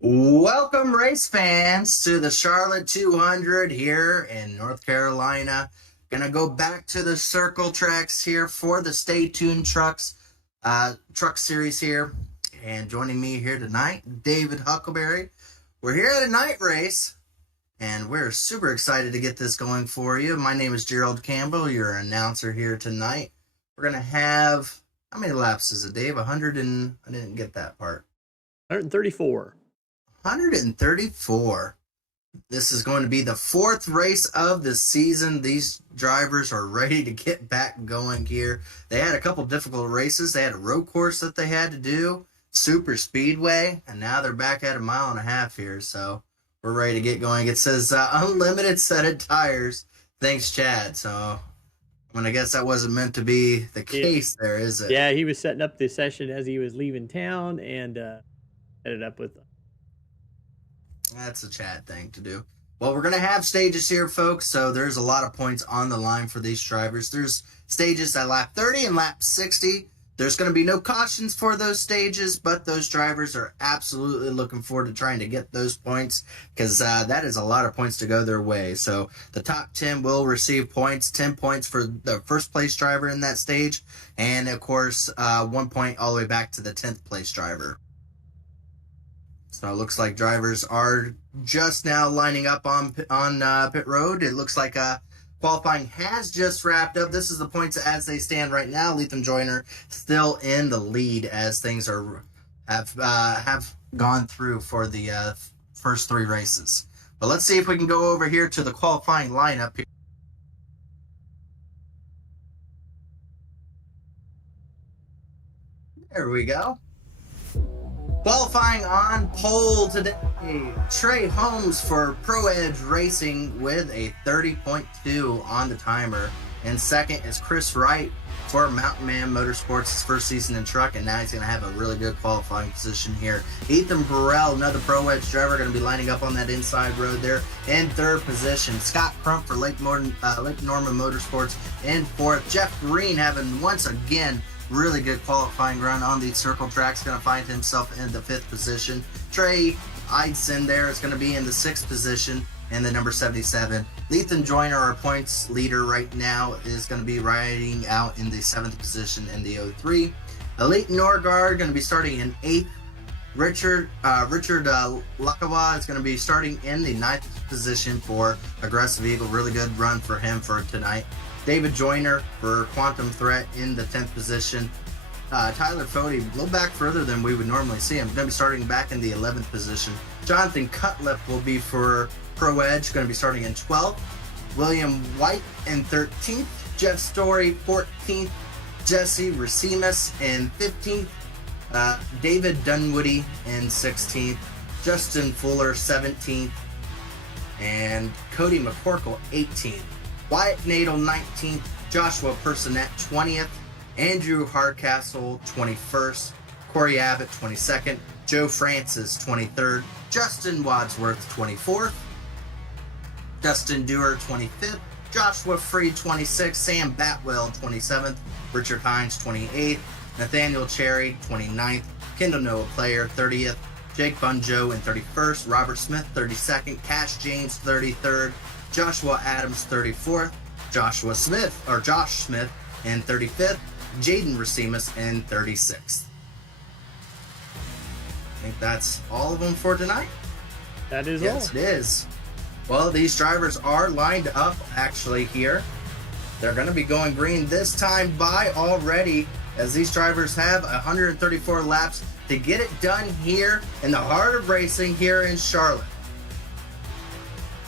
Welcome, race fans, to the Charlotte 200 here in North Carolina. Gonna go back to the circle tracks here for the Stay Tuned truck series here. And joining me here tonight, David Huckleberry. We're here at a night race, and we're super excited to get this going for you. My name is Gerald Campbell, your announcer here tonight. We're gonna have, how many laps is it, Dave? 100 and, I didn't get that part. 134. 134. This is going to be the fourth race of the season. These drivers are ready to get back going here. They had a couple difficult races. They had a road course that they had to do, Super Speedway, and now they're back at a mile and a half here. So we're ready to get going. It says unlimited set of tires. Thanks, Chad. So I guess that wasn't meant to be the case there, is it? Yeah, he was setting up the session as he was leaving town and ended up with. That's a Chad thing to do. Well, we're going to have stages here, folks, so there's a lot of points on the line for these drivers. There's stages at lap 30 and lap 60. There's going to be no cautions for those stages, but those drivers are absolutely looking forward to trying to get those points because that is a lot of points to go their way. So the top 10 will receive points, 10 points for the first place driver in that stage, and, of course, 1 point all the way back to the 10th place driver. So it looks like drivers are just now lining up on pit road. It looks like qualifying has just wrapped up. This is the points as they stand right now. Lethan Joyner still in the lead as things have gone through for the first three races. But let's see if we can go over here to the qualifying lineup here. There we go. Qualifying on pole today, Trey Holmes for Pro Edge Racing with a 30.2 on the timer. And second is Chris Wright for Mountain Man Motorsports, his first season in truck, and now he's going to have a really good qualifying position here. Ethan Burrell, another Pro Edge driver, going to be lining up on that inside road there in third position. Scott Crump for Lake Norman Motorsports in fourth. Jeff Green having once again really good qualifying run on these circle tracks, going to find himself in the fifth position. Trey Eidson there is going to be in the sixth position in the number 77. Lethan Joyner, our points leader right now, is going to be riding out in the seventh position in the 03. Elite Norgard going to be starting in eighth. Richard Lakawa is going to be starting in the ninth position for Aggressive Eagle. Really good run for him for tonight. David Joyner for Quantum Threat in the 10th position. Tyler Fody, a little back further than we would normally see him. Going to be starting back in the 11th position. Jonathan Cutlip will be for Pro Edge, going to be starting in 12th. William White in 13th. Jeff Story, 14th. Jesse Racimus in 15th. David Dunwoody in 16th. Justin Fuller, 17th. And Cody McCorkle, 18th. Wyatt Nadel, 19th, Joshua Personette, 20th, Andrew Hardcastle, 21st, Corey Abbott, 22nd, Joe Francis, 23rd, Justin Wadsworth, 24th, Dustin Dewar, 25th, Joshua Freed, 26th, Sam Batwell, 27th, Richard Hines, 28th, Nathaniel Cherry, 29th, Kendall Noah Player, 30th, Jake Bunjo in 31st, Robert Smith, 32nd, Cash James, 33rd, Joshua Adams, 34th, Josh Smith in 35th, Jaden Racimus in 36th. I think that's all of them for tonight. That is yes, all. Yes, it is. Well, these drivers are lined up actually here. They're going to be going green this time by already, as these drivers have 134 laps to get it done here in the heart of racing here in Charlotte.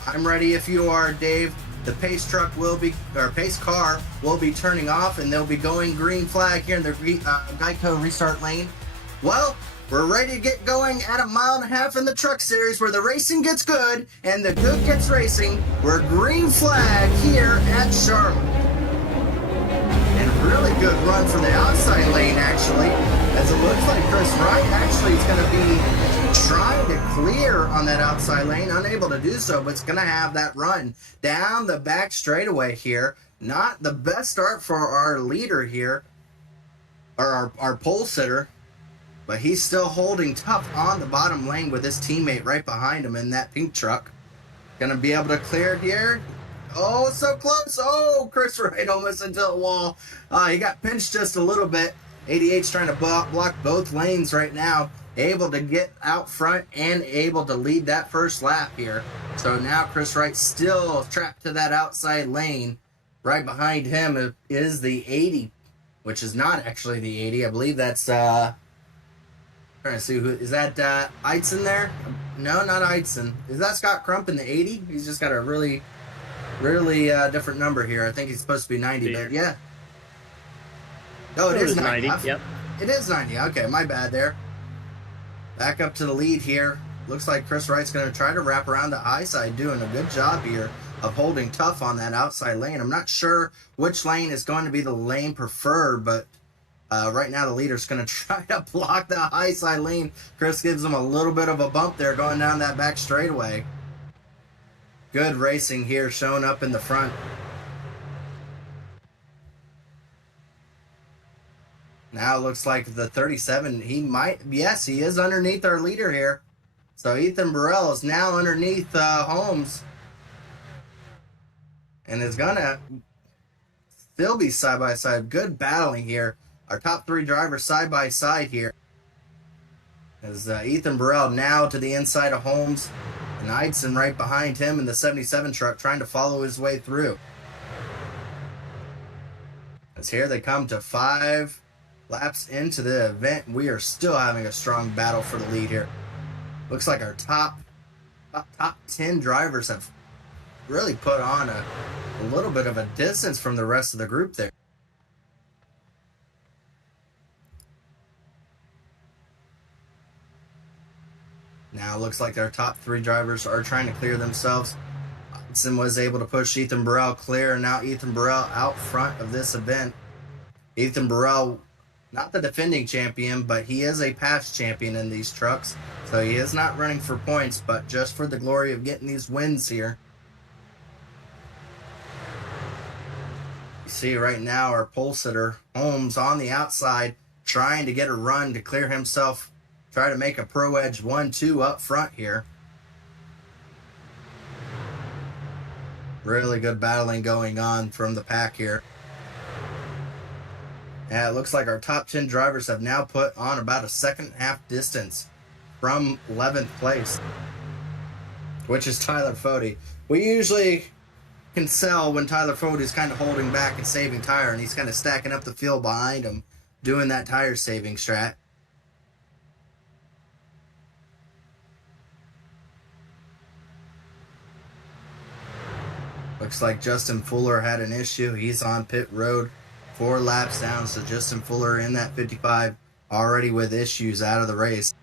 I'm ready if you are, Dave. The pace car will be turning off, and they'll be going green flag here in the Geico restart lane. Well, we're ready to get going at a mile and a half in the truck series where the racing gets good and the good gets racing. We're green flag here at Charlotte. And really good run from the outside lane, actually, as it looks like Chris Wright actually is going to be trying to clear on that outside lane, unable to do so, but it's going to have that run down the back straightaway here. Not the best start for our leader here, or our pole sitter, but he's still holding tough on the bottom lane with his teammate right behind him in that pink truck. Gonna be able to clear here. Oh, so close. Oh, Chris Wright almost into the wall. He got pinched just a little bit. 88's trying to block both lanes right now. Able to get out front and able to lead that first lap here. So now Chris Wright still trapped to that outside lane. Right behind him is the 80, which is not actually the 80. I believe that's trying to see who is that. Eitzen there? No, not Eitzen. Is that Scott Crump in the 80? He's just got a really different number here. I think he's supposed to be 90, but yeah. Oh, it is 90. Yep. It is 90. Okay, my bad there. Back up to the lead here. Looks like Chris Wright's going to try to wrap around the high side, doing a good job here of holding tough on that outside lane. I'm not sure which lane is going to be the lane preferred, but right now the leader's going to try to block the high side lane. Chris gives him a little bit of a bump there going down that back straightaway. Good racing here showing up in the front. Now it looks like the 37, he is underneath our leader here. So Ethan Burrell is now underneath Holmes. And is going to still be side by side. Good battling here. Our top three drivers side by side here. As Ethan Burrell now to the inside of Holmes. And Eitzen right behind him in the 77 truck trying to follow his way through. As here they come to 5 laps into the event. We are still having a strong battle for the lead here. Looks like our top 10 drivers have really put on a little bit of a distance from the rest of the group there. Now it looks like our top 3 drivers are trying to clear themselves. Hudson was able to push Ethan Burrell clear, and now Ethan Burrell out front of this event. Ethan Burrell, not the defending champion, but he is a past champion in these trucks. So he is not running for points, but just for the glory of getting these wins here. You see right now our pole sitter, Holmes, on the outside, trying to get a run to clear himself, try to make a Pro Edge 1-2 up front here. Really good battling going on from the pack here. Yeah, it looks like our top 10 drivers have now put on about a second and a half distance from 11th place, which is Tyler Fody. We usually can tell when Tyler Fody's kind of holding back and saving tire, and he's kind of stacking up the field behind him, doing that tire saving strat. Looks like Justin Fuller had an issue. He's on pit road. 4 laps down, so Justin Fuller in that 55 already with issues out of the race.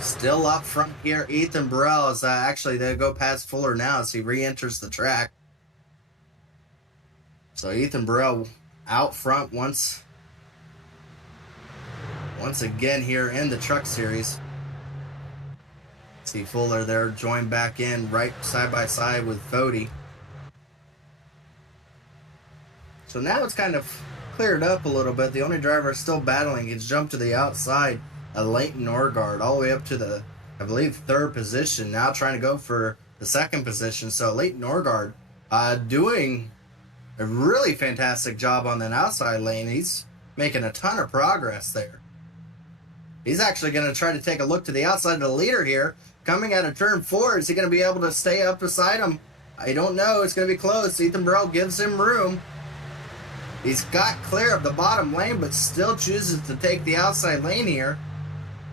Still up front here, Ethan Burrell is actually they go past Fuller now as he re-enters the track. So Ethan Burrell out front once again here in the Truck Series. See Fuller there joined back in right side by side with Fody. So now it's kind of cleared up a little bit. The only driver still battling is jumped to the outside, Leighton Norgard, all the way up to the, I believe, 3rd position. Now trying to go for the 2nd position. So Leighton Norgard doing a really fantastic job on that outside lane. He's making a ton of progress there. He's actually going to try to take a look to the outside of the leader here. Coming out of turn 4, is he going to be able to stay up beside him? I don't know. It's going to be close. Ethan Burrell gives him room. He's got clear of the bottom lane, but still chooses to take the outside lane here.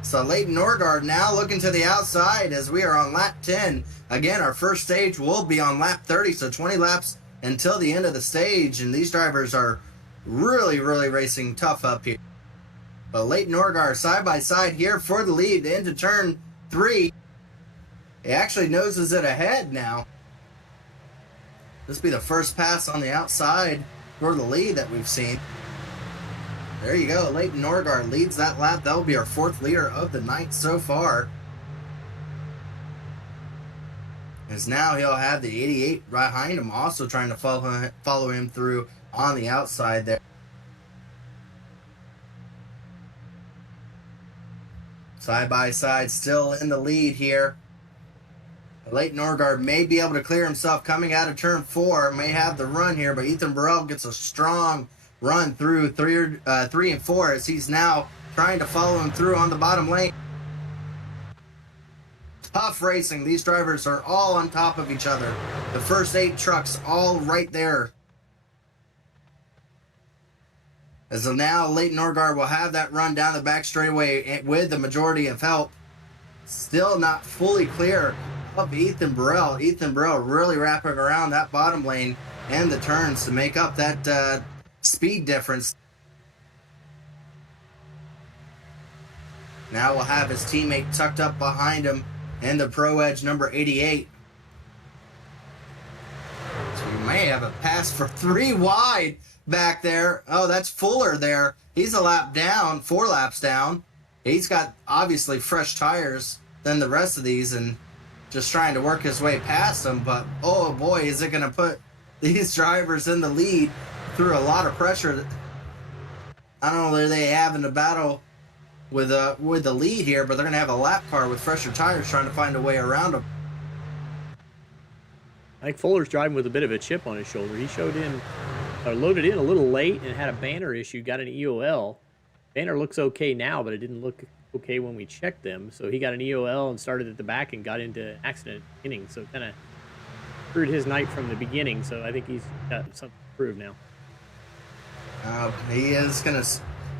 So Leighton Norgard now looking to the outside as we are on lap 10. Again, our first stage will be on lap 30, so 20 laps until the end of the stage. And these drivers are really, really racing tough up here. But Leighton Norgard side by side here for the lead into turn 3. He actually noses it ahead now. This will be the first pass on the outside for the lead that we've seen. There you go. Leighton Norgard leads that lap. That will be our 4th leader of the night so far. As now he'll have the 88 behind him, also trying to follow him through on the outside there. Side by side, still in the lead here. Leighton Norgard may be able to clear himself coming out of turn 4. May have the run here, but Ethan Burrell gets a strong run through 3 and 4 as he's now trying to follow him through on the bottom lane. Tough racing. These drivers are all on top of each other. The first 8 trucks all right there. As of now, Leighton Norgard will have that run down the back straightaway with the majority of help. Still not fully clear of Ethan Burrell. Ethan Burrell really wrapping around that bottom lane and the turns to make up that speed difference. Now we'll have his teammate tucked up behind him and the Pro Edge number 88. So you may have a pass for 3 wide back there. Oh, that's Fuller there. He's a lap down, 4 laps down. He's got obviously fresh tires than the rest of these and just trying to work his way past them. But oh boy, is it going to put these drivers in the lead through a lot of pressure. I don't know, are they having a battle with the lead here, but they're going to have a lap car with fresher tires trying to find a way around them. I think Fuller's driving with a bit of a chip on his shoulder. He loaded in a little late and had a banner issue, got an EOL. Banner looks okay now, but it didn't look okay when we checked them. So he got an EOL and started at the back and got into accident inning. So kind of screwed his night from the beginning. So I think he's got something to prove now. He is going to,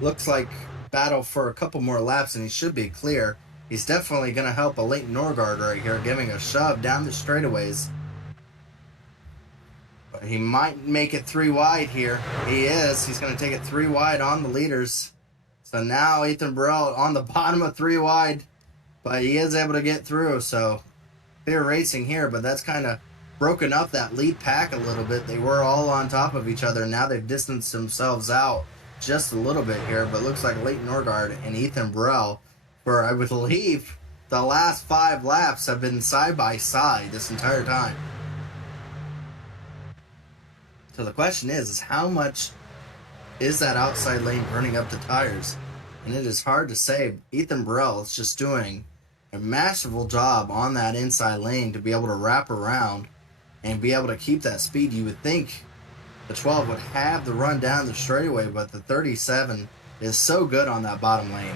looks like, battle for a couple more laps and he should be clear. He's definitely going to help a Leighton Norgard right here, giving a shove down the straightaways. But he might make it 3 wide here. He is. He's going to take it 3 wide on the leaders. So now Ethan Burrell on the bottom of 3 wide, but he is able to get through. So clear racing here, but that's kind of broken up that lead pack a little bit. They were all on top of each other. Now they've distanced themselves out just a little bit here, but looks like Leighton Norgard and Ethan Burrell, for I would believe the last 5 laps have been side by side this entire time. So the question is how much is that outside lane burning up the tires? And it is hard to say. Ethan Burrell is just doing a masterful job on that inside lane to be able to wrap around and be able to keep that speed. You would think the 12 would have the run down the straightaway, but the 37 is so good on that bottom lane.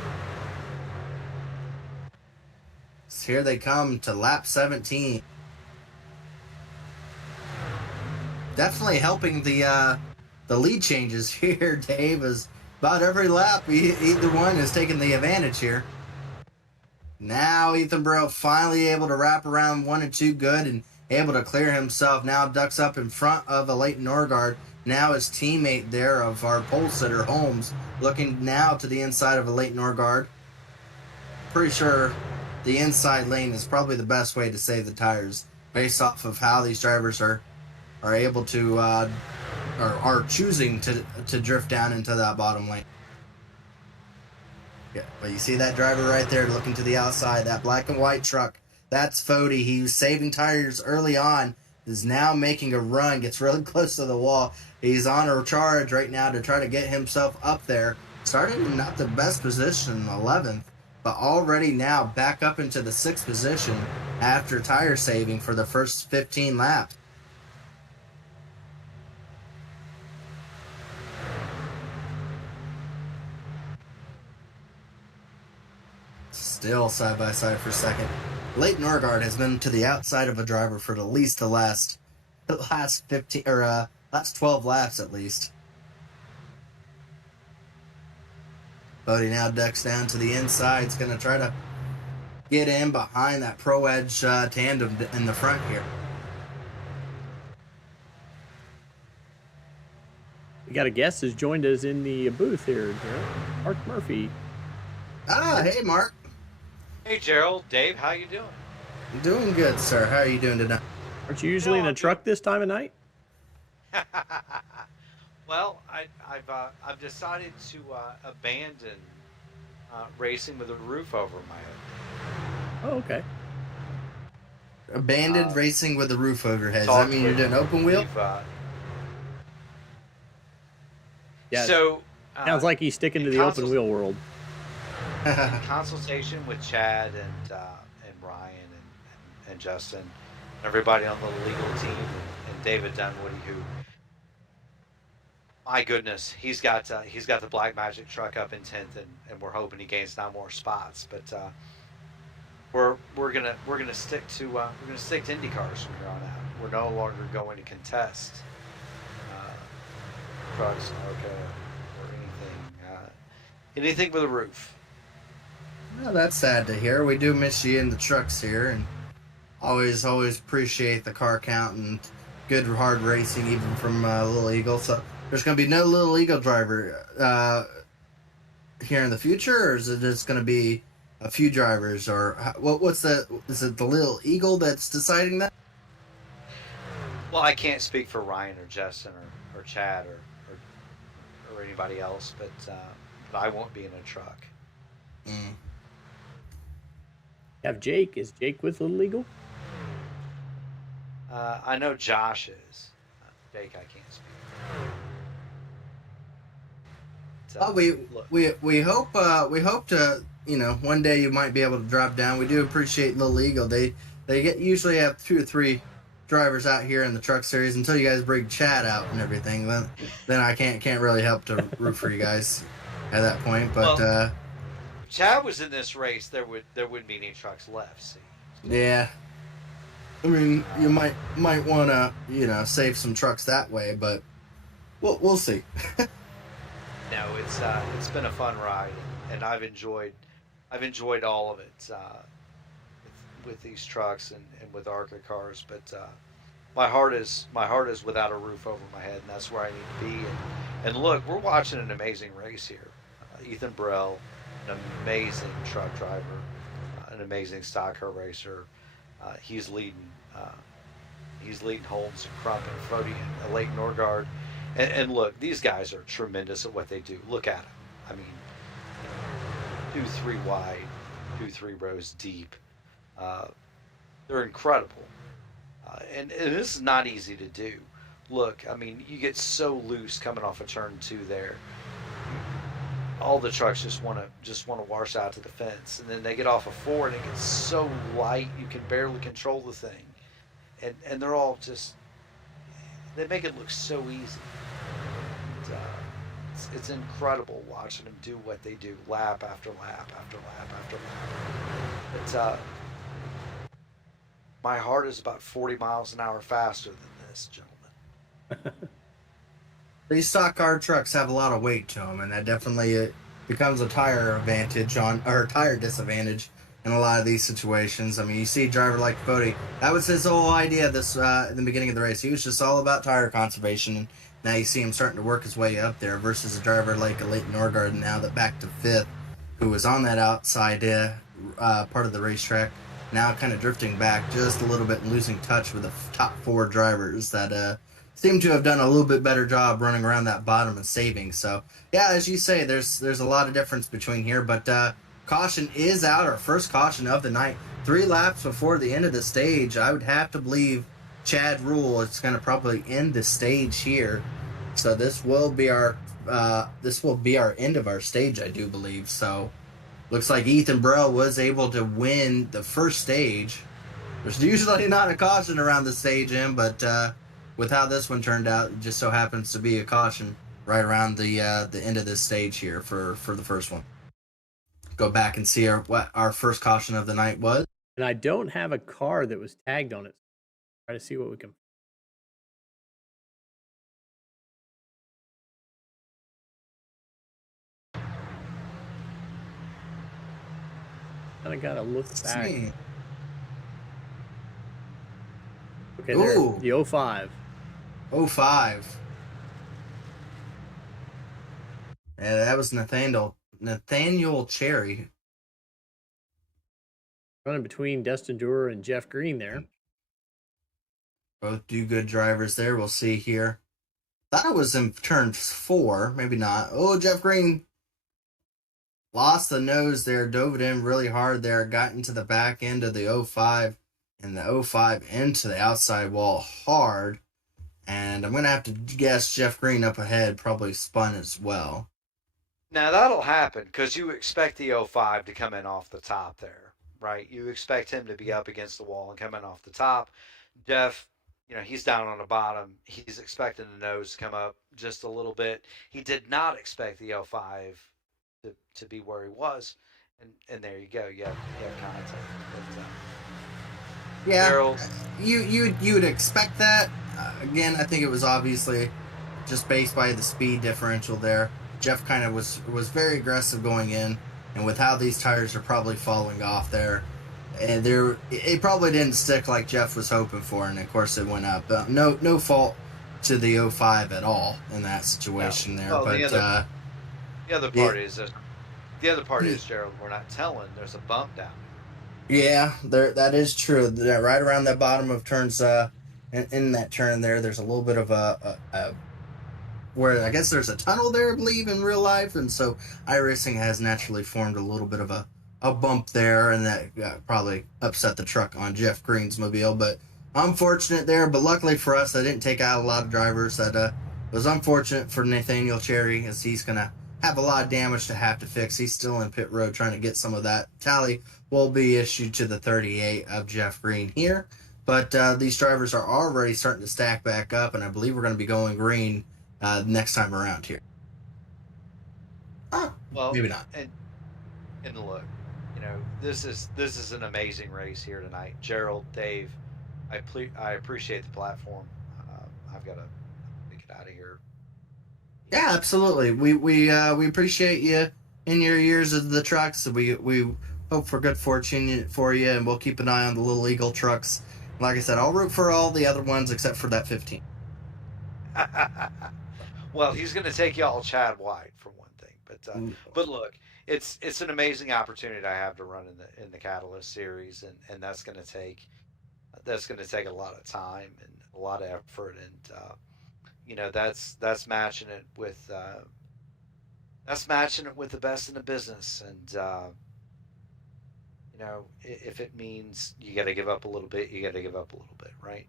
So here they come to lap 17. Definitely helping the lead changes here, Dave, is about every lap either one is taking the advantage here. Now Ethan Burrell finally able to wrap around 1 and 2 good and able to clear himself. Now ducks up in front of a Leighton Norgard. Now his teammate there of our pole sitter, Holmes, looking now to the inside of a Leighton Norgard. Pretty sure the inside lane is probably the best way to save the tires based off of how these drivers are able to are choosing to drift down into that bottom lane. Yeah, but you see that driver right there looking to the outside, that black and white truck. That's Fody. He was saving tires early on, is now making a run, gets really close to the wall. He's on a charge right now to try to get himself up there. Started in not the best position, 11th, but already now back up into the 6th position after tire saving for the first 15 laps. Still side by side for second. Leighton Norgard has been to the outside of a driver for at least the last 15 or last 12 laps at least. Bodie now ducks down to the inside. He's going to try to get in behind that Pro Edge tandem in the front here. We got a guest who's joined us in the booth here, Gerald. Mark Murphy. Hey, Mark. Hey, Gerald, Dave, how you doing? I'm doing good, sir. How are you doing tonight? Aren't you usually in a truck this time of night? Well, I've decided to abandon racing with a roof over my head. Oh, okay. Abandoned racing with a roof over your head. Does that talked mean you're with- doing open wheel? we've, Yeah. So Sounds like he's sticking to in the open wheel world. in consultation with Chad and Ryan and Justin, everybody on the legal team, and David Dunwoody, who, my goodness, he's got the Black Magic truck up in 10th, and we're hoping he gains 9 more spots. But we're gonna stick to Indy cars from here on out. We're no longer going to contest trucks, ARCA, or anything with a roof. Well, that's sad to hear. We do miss you in the trucks here, and always appreciate the car count and good hard racing, even from Little Eagle. So there's going to be no Little Eagle driver here in the future, or is it just going to be a few drivers? Or what's the? Is it the Little Eagle that's deciding that? Well, I can't speak for Ryan or Justin or Chad or anybody else, but I won't be in a truck. Mm. Have Jake. Is Jake with Little Eagle? I know Josh is. Jake, I can't speak. Well, we hope to, one day you might be able to drop down. We do appreciate Little Eagle. They usually have 2 or 3 drivers out here in the truck series until you guys bring Chad out and everything. Then I can't really help to root for you guys at that point. But if Chad was in this race, there wouldn't be any trucks left. See? Yeah, I mean, you might want to save some trucks that way, but we'll see. No, it's been a fun ride, and I've enjoyed all of it with these trucks and with ARCA cars. But my heart is without a roof over my head, and that's where I need to be. And look, we're watching an amazing race here. Ethan Burrell, an amazing truck driver, an amazing stock car racer. He's leading Holmes and Crump and Frody and Leighton Norgard. And look, these guys are tremendous at what they do. Look at them. I mean, 2-3 wide, 2-3 rows deep. They're incredible. And this is not easy to do. Look, I mean, you get so loose coming off of turn 2 there. All the trucks just want to wash out to the fence, and then they get off of 4 and it gets so light you can barely control the thing. And they're all just, they make it look so easy. And, it's incredible watching them do what they do, lap after lap after lap after lap. But my heart is about 40 miles an hour faster than this, gentlemen. These stock car trucks have a lot of weight to them, and that definitely becomes a tire disadvantage in a lot of these situations. I mean, you see a driver like Cody, that was his whole idea in the beginning of the race. He was just all about tire conservation, and now you see him starting to work his way up there versus a driver like a Leighton Norgard now that back to 5th, who was on that outside part of the racetrack, now kind of drifting back just a little bit and losing touch with the top 4 drivers that seem to have done a little bit better job running around that bottom and saving. So, yeah, as you say, there's a lot of difference between here, but caution is out, our first caution of the night. 3 laps before the end of the stage. I would have to believe Chad Rule is going to probably end the stage here. So this will be our end of our stage, I do believe. So looks like Ethan Burrell was able to win the first stage. There's usually not a caution around the stage end, but with how this one turned out, it just so happens to be a caution right around the end of this stage here for the first one. Go back and see what our first caution of the night was. And I don't have a car that was tagged on it. Try to see what we can. Kind of gotta look back. See. Okay, Ooh. there, the 05. 05. Yeah, that was Nathaniel Cherry. Running between Dustin Dewar and Jeff Green there. Both do good drivers there. We'll see here. Thought it was in turn 4. Maybe not. Oh, Jeff Green lost the nose there. Dove it in really hard there. Got into the back end of the 05. and the '05 into the outside wall hard. And I'm going to have to guess Jeff Green up ahead probably spun as well. Now that'll happen because you expect the '05 to come in off the top there, right? You expect him to be up against the wall and come in off the top. Jeff, he's down on the bottom. He's expecting the nose to come up just a little bit. He did not expect the '05 to be where he was, and there you go. You have contact. But, Yeah, Gerald, you would expect that. Again, I think it was obviously just based by the speed differential there. Jeff kind of was very aggressive going in, and with how these tires are probably falling off there, and it probably didn't stick like Jeff was hoping for, and of course it went up. No fault to the '05 at all in that situation there. Well, but the other part is Gerald. We're not telling. There's a bump down. Yeah, that is true. Right around that bottom of turns, in that turn there's a little bit of a where I guess there's a tunnel there, I believe, in real life, and so iRacing has naturally formed a little bit of a bump there, and that probably upset the truck on Jeff Green's mobile. But unfortunate there, but luckily for us, that didn't take out a lot of drivers. That was unfortunate for Nathaniel Cherry, as he's gonna have a lot of damage to have to fix. He's still in pit road trying to get some of that. Tally will be issued to the 38 of Jeff Green here. But these drivers are already starting to stack back up, and I believe we're going to be going green next time around here. Well, maybe not. And look, this is an amazing race here tonight. Gerald, Dave, I appreciate the platform. I've got to get out of here. Yeah, absolutely. We appreciate you in your years of the trucks. We hope for good fortune for you, and we'll keep an eye on the Little Eagle trucks. Like I said, I'll root for all the other ones except for that 15. Well, he's going to take y'all Chad White for one thing, but look, it's an amazing opportunity I have to run in the Catalyst series, and that's going to take a lot of time and a lot of effort, and that's matching it with the best in the business, and if it means you got to give up a little bit, you got to give up a little bit, right?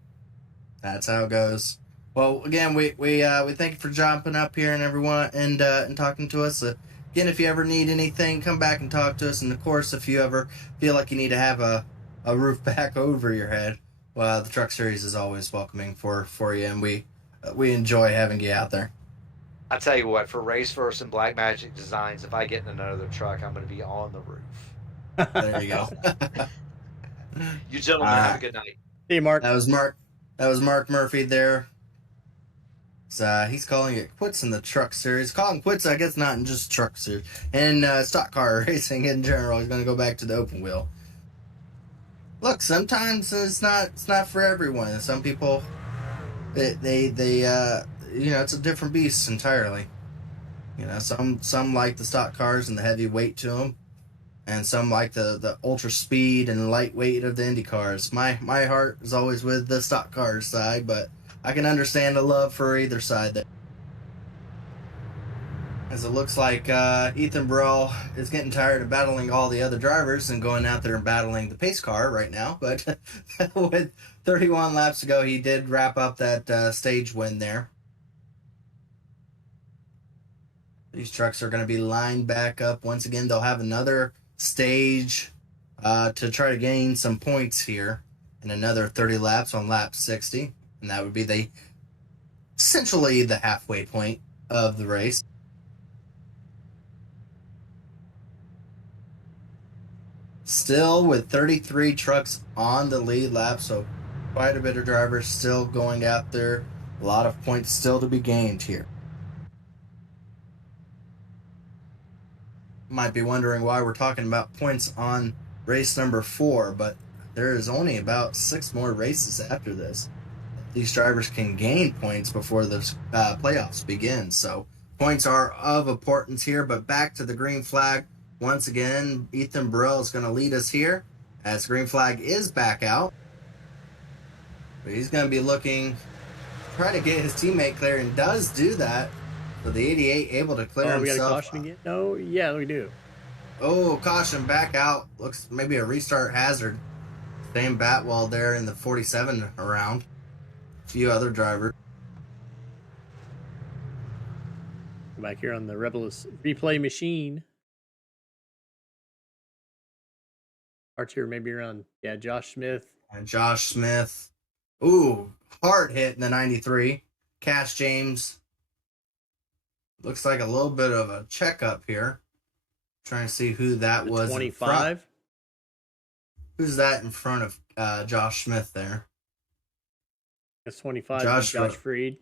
That's how it goes. Well, again, we thank you for jumping up here and everyone and talking to us. Again, if you ever need anything, come back and talk to us. And of course, if you ever feel like you need to have a roof back over your head, well, the Truck Series is always welcoming for you, and we enjoy having you out there. I tell you what, for Raceverse and Black Magic Designs, if I get in another truck, I'm going to be on the roof. There you go. You gentlemen have a good night. Hey, Mark. That was Mark Murphy there. So, he's calling it quits in the Truck Series. Calling quits, I guess, not in just Truck Series. And stock car racing in general. He's going to go back to the open wheel. Look, sometimes it's not for everyone. Some people, they it's a different beast entirely. Some like the stock cars and the heavy weight to them. And some like the ultra speed and lightweight of the Indy cars. My heart is always with the stock cars side, but I can understand the love for either side there. As it looks like Ethan Burrell is getting tired of battling all the other drivers and going out there and battling the pace car right now. But with 31 laps to go, he did wrap up that stage win there. These trucks are going to be lined back up. Once again, they'll have another stage to try to gain some points here, and another 30 laps on lap 60, and that would be essentially the halfway point of the race. Still with 33 trucks on the lead lap, so quite a bit of drivers still going out there. A lot of points still to be gained here. Might be wondering why we're talking about points on race number 4, but there is only about 6 more races after this. These drivers can gain points before the playoffs begin, so points are of importance here. But back to the green flag once again. Ethan Burrell is going to lead us here as green flag is back out, but he's going to be looking to try to get his teammate clear, and does do that. So the 88 able to clear himself. We got a caution again? No, yeah, we do. Oh, caution back out. Looks maybe a restart hazard Same Batwell there in the 47 around. A few other drivers. Go back here on the Rebels replay machine. Archer maybe around, Josh Smith. And Josh Smith. Ooh, hard hit in the 93. Cash James. Looks like a little bit of a checkup here. Trying to see who that was. 25. Who's that in front of Josh Smith there? That's 25. Josh Freed.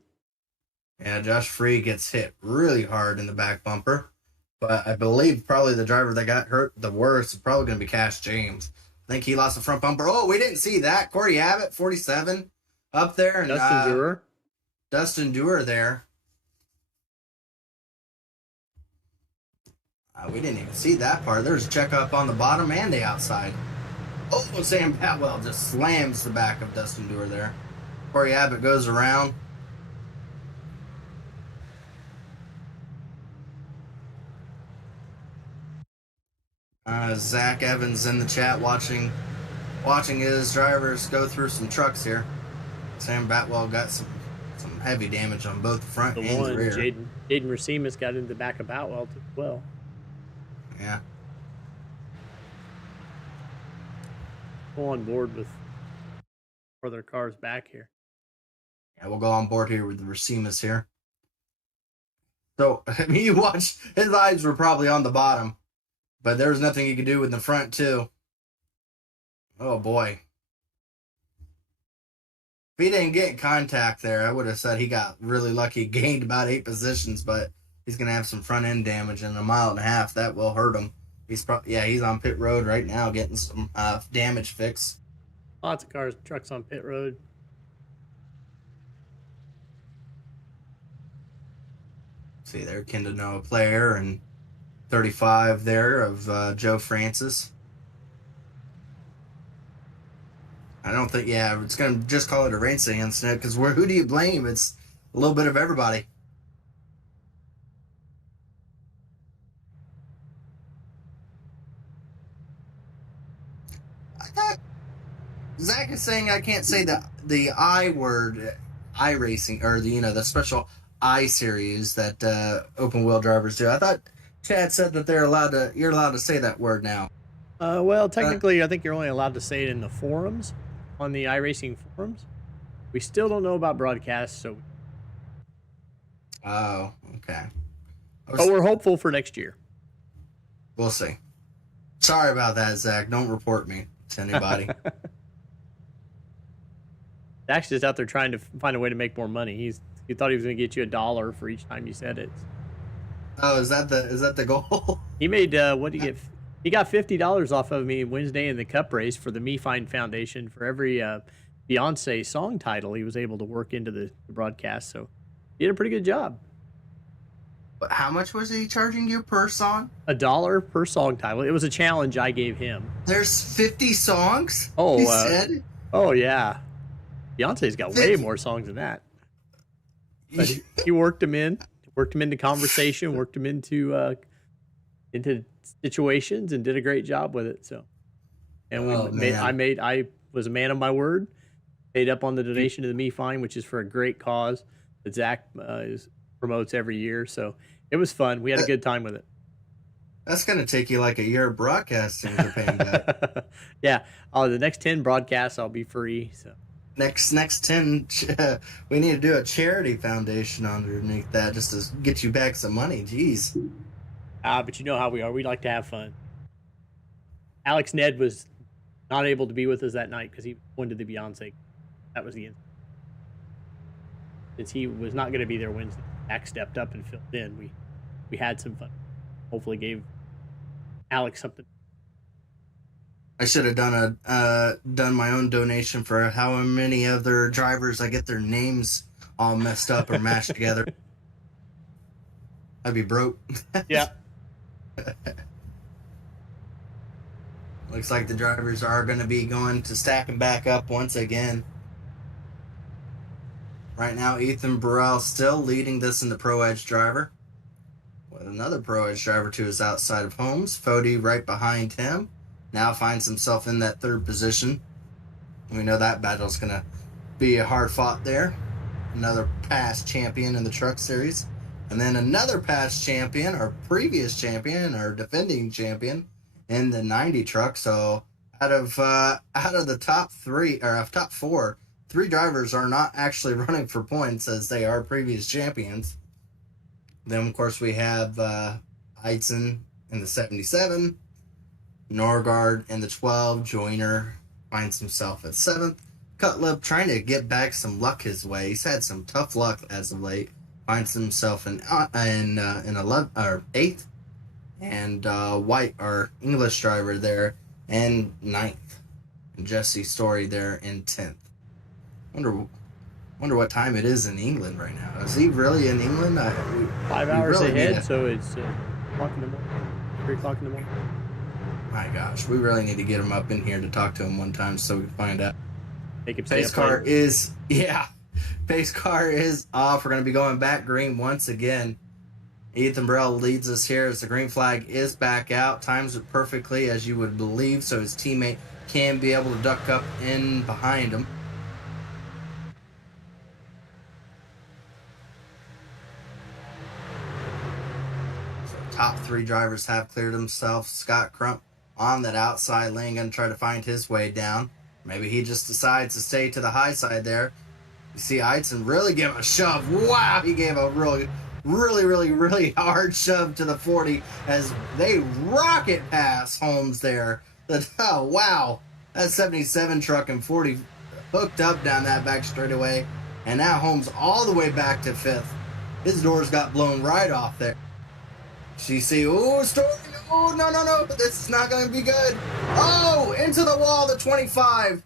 Yeah, Josh Freed gets hit really hard in the back bumper. But I believe probably the driver that got hurt the worst is probably going to be Cash James. I think he lost the front bumper. Oh, we didn't see that. Corey Abbott, 47, up there. And Dustin Dewar. Dustin Dewar there. We didn't even see that part. There's a checkup on the bottom and the outside. Oh, Sam Batwell just slams the back of Dustin Dewar there. Corey Abbott goes around. Zach Evans in the chat watching his drivers go through some trucks here. Sam Batwell got some heavy damage on both the front and the rear. Jaden Racimus got into the back of Batwell as well. Yeah. Go on board with further cars back here. Yeah, we'll go on board here with the Racimus here. So, I mean, you watch, his eyes were probably on the bottom, but there was nothing he could do in the front, too. Oh, boy. If he didn't get in contact there, I would have said he got really lucky, gained about 8 positions, but he's going to have some front-end damage in a mile and a half. That will hurt him. He's on pit road right now getting some damage fixed. Lots of trucks on pit road. See there, Kindanoa player and 35 there of Joe Francis. I don't think, it's going to just call it a racing incident because who do you blame? It's a little bit of everybody. Zach is saying I can't say the I word, iRacing, or the special I series that open wheel drivers do. I thought Chad said that you're allowed to say that word now. Well, technically, I think you're only allowed to say it in the forums, on the iRacing forums. We still don't know about broadcasts, so. Oh, okay. But we're hopeful for next year. We'll see. Sorry about that, Zach. Don't report me to anybody. Zach's just out there trying to find a way to make more money. He thought he was going to get you $1 for each time you said it. Oh, is that the goal? He made what did he get? He got $50 off of me Wednesday in the Cup race for the Me Fine Foundation for every Beyonce song title he was able to work into the broadcast. So he did a pretty good job. But how much was he charging you per song? $1 per song title. It was a challenge I gave him. There's 50 songs? Oh, he said? Oh, yeah. Beyonce's got way more songs than that. But he worked them into conversation, worked them into situations, and did a great job with it. So, and I was a man of my word. Paid up on the donation to the Me Fine, which is for a great cause that Zach promotes every year. So it was fun. We had a good time with it. That's going to take you like a year of broadcasting to pay back. Yeah. The next 10 broadcasts, I'll be free. So. Next 10, we need to do a charity foundation underneath that just to get you back some money. Jeez. But you know how we are. We like to have fun. Alex Ned was not able to be with us that night because he went to the Beyonce. That was the end. Since he was not going to be there Wednesday, Zach stepped up and filled in. We had some fun. Hopefully gave Alex something. I should have done my own donation for how many other drivers I get their names all messed up or mashed together. I'd be broke. Yeah. Looks like the drivers are going to be going to stacking back up once again. Right now, Ethan Burrell still leading this in the Pro Edge driver. With another Pro Edge driver to his outside of Holmes. Fody right behind him. Now finds himself in that third position. We know that battle's going to be hard fought there. Another past champion in the truck series. And then another past champion, our previous champion, our defending champion in the 90 truck. So out of the top four, 3 drivers are not actually running for points as they are previous champions. Then, of course, we have Eitzen in the 77, Norgard in the 12, Joyner finds himself at 7th. Cutlip trying to get back some luck his way. He's had some tough luck as of late. Finds himself in 8th. And White, our English driver there, in 9th. And Jesse Story there in 10th. Wonder what time it is in England right now. Is he really in England? 5 hours really ahead, so it's 3 o'clock in the morning. My gosh, we really need to get him up in here to talk to him one time so we can find out. Pace car is off. We're going to be going back green once again. Ethan Burrell leads us here as the green flag is back out. Times it perfectly as you would believe, so his teammate can be able to duck up in behind him. So top 3 drivers have cleared themselves. Scott Crump on that outside lane, going to try to find his way down. Maybe he just decides to stay to the high side there. You see Eitzen really give a shove. Wow, he gave a really hard shove to the 40 as they rocket pass Holmes there. Oh, wow. That 77 truck and 40 hooked up down that back straightaway. And now Holmes all the way back to 5th. His doors got blown right off there. So you see, oh, Story. Oh, no. This is not going to be good. Oh, into the wall, the 25.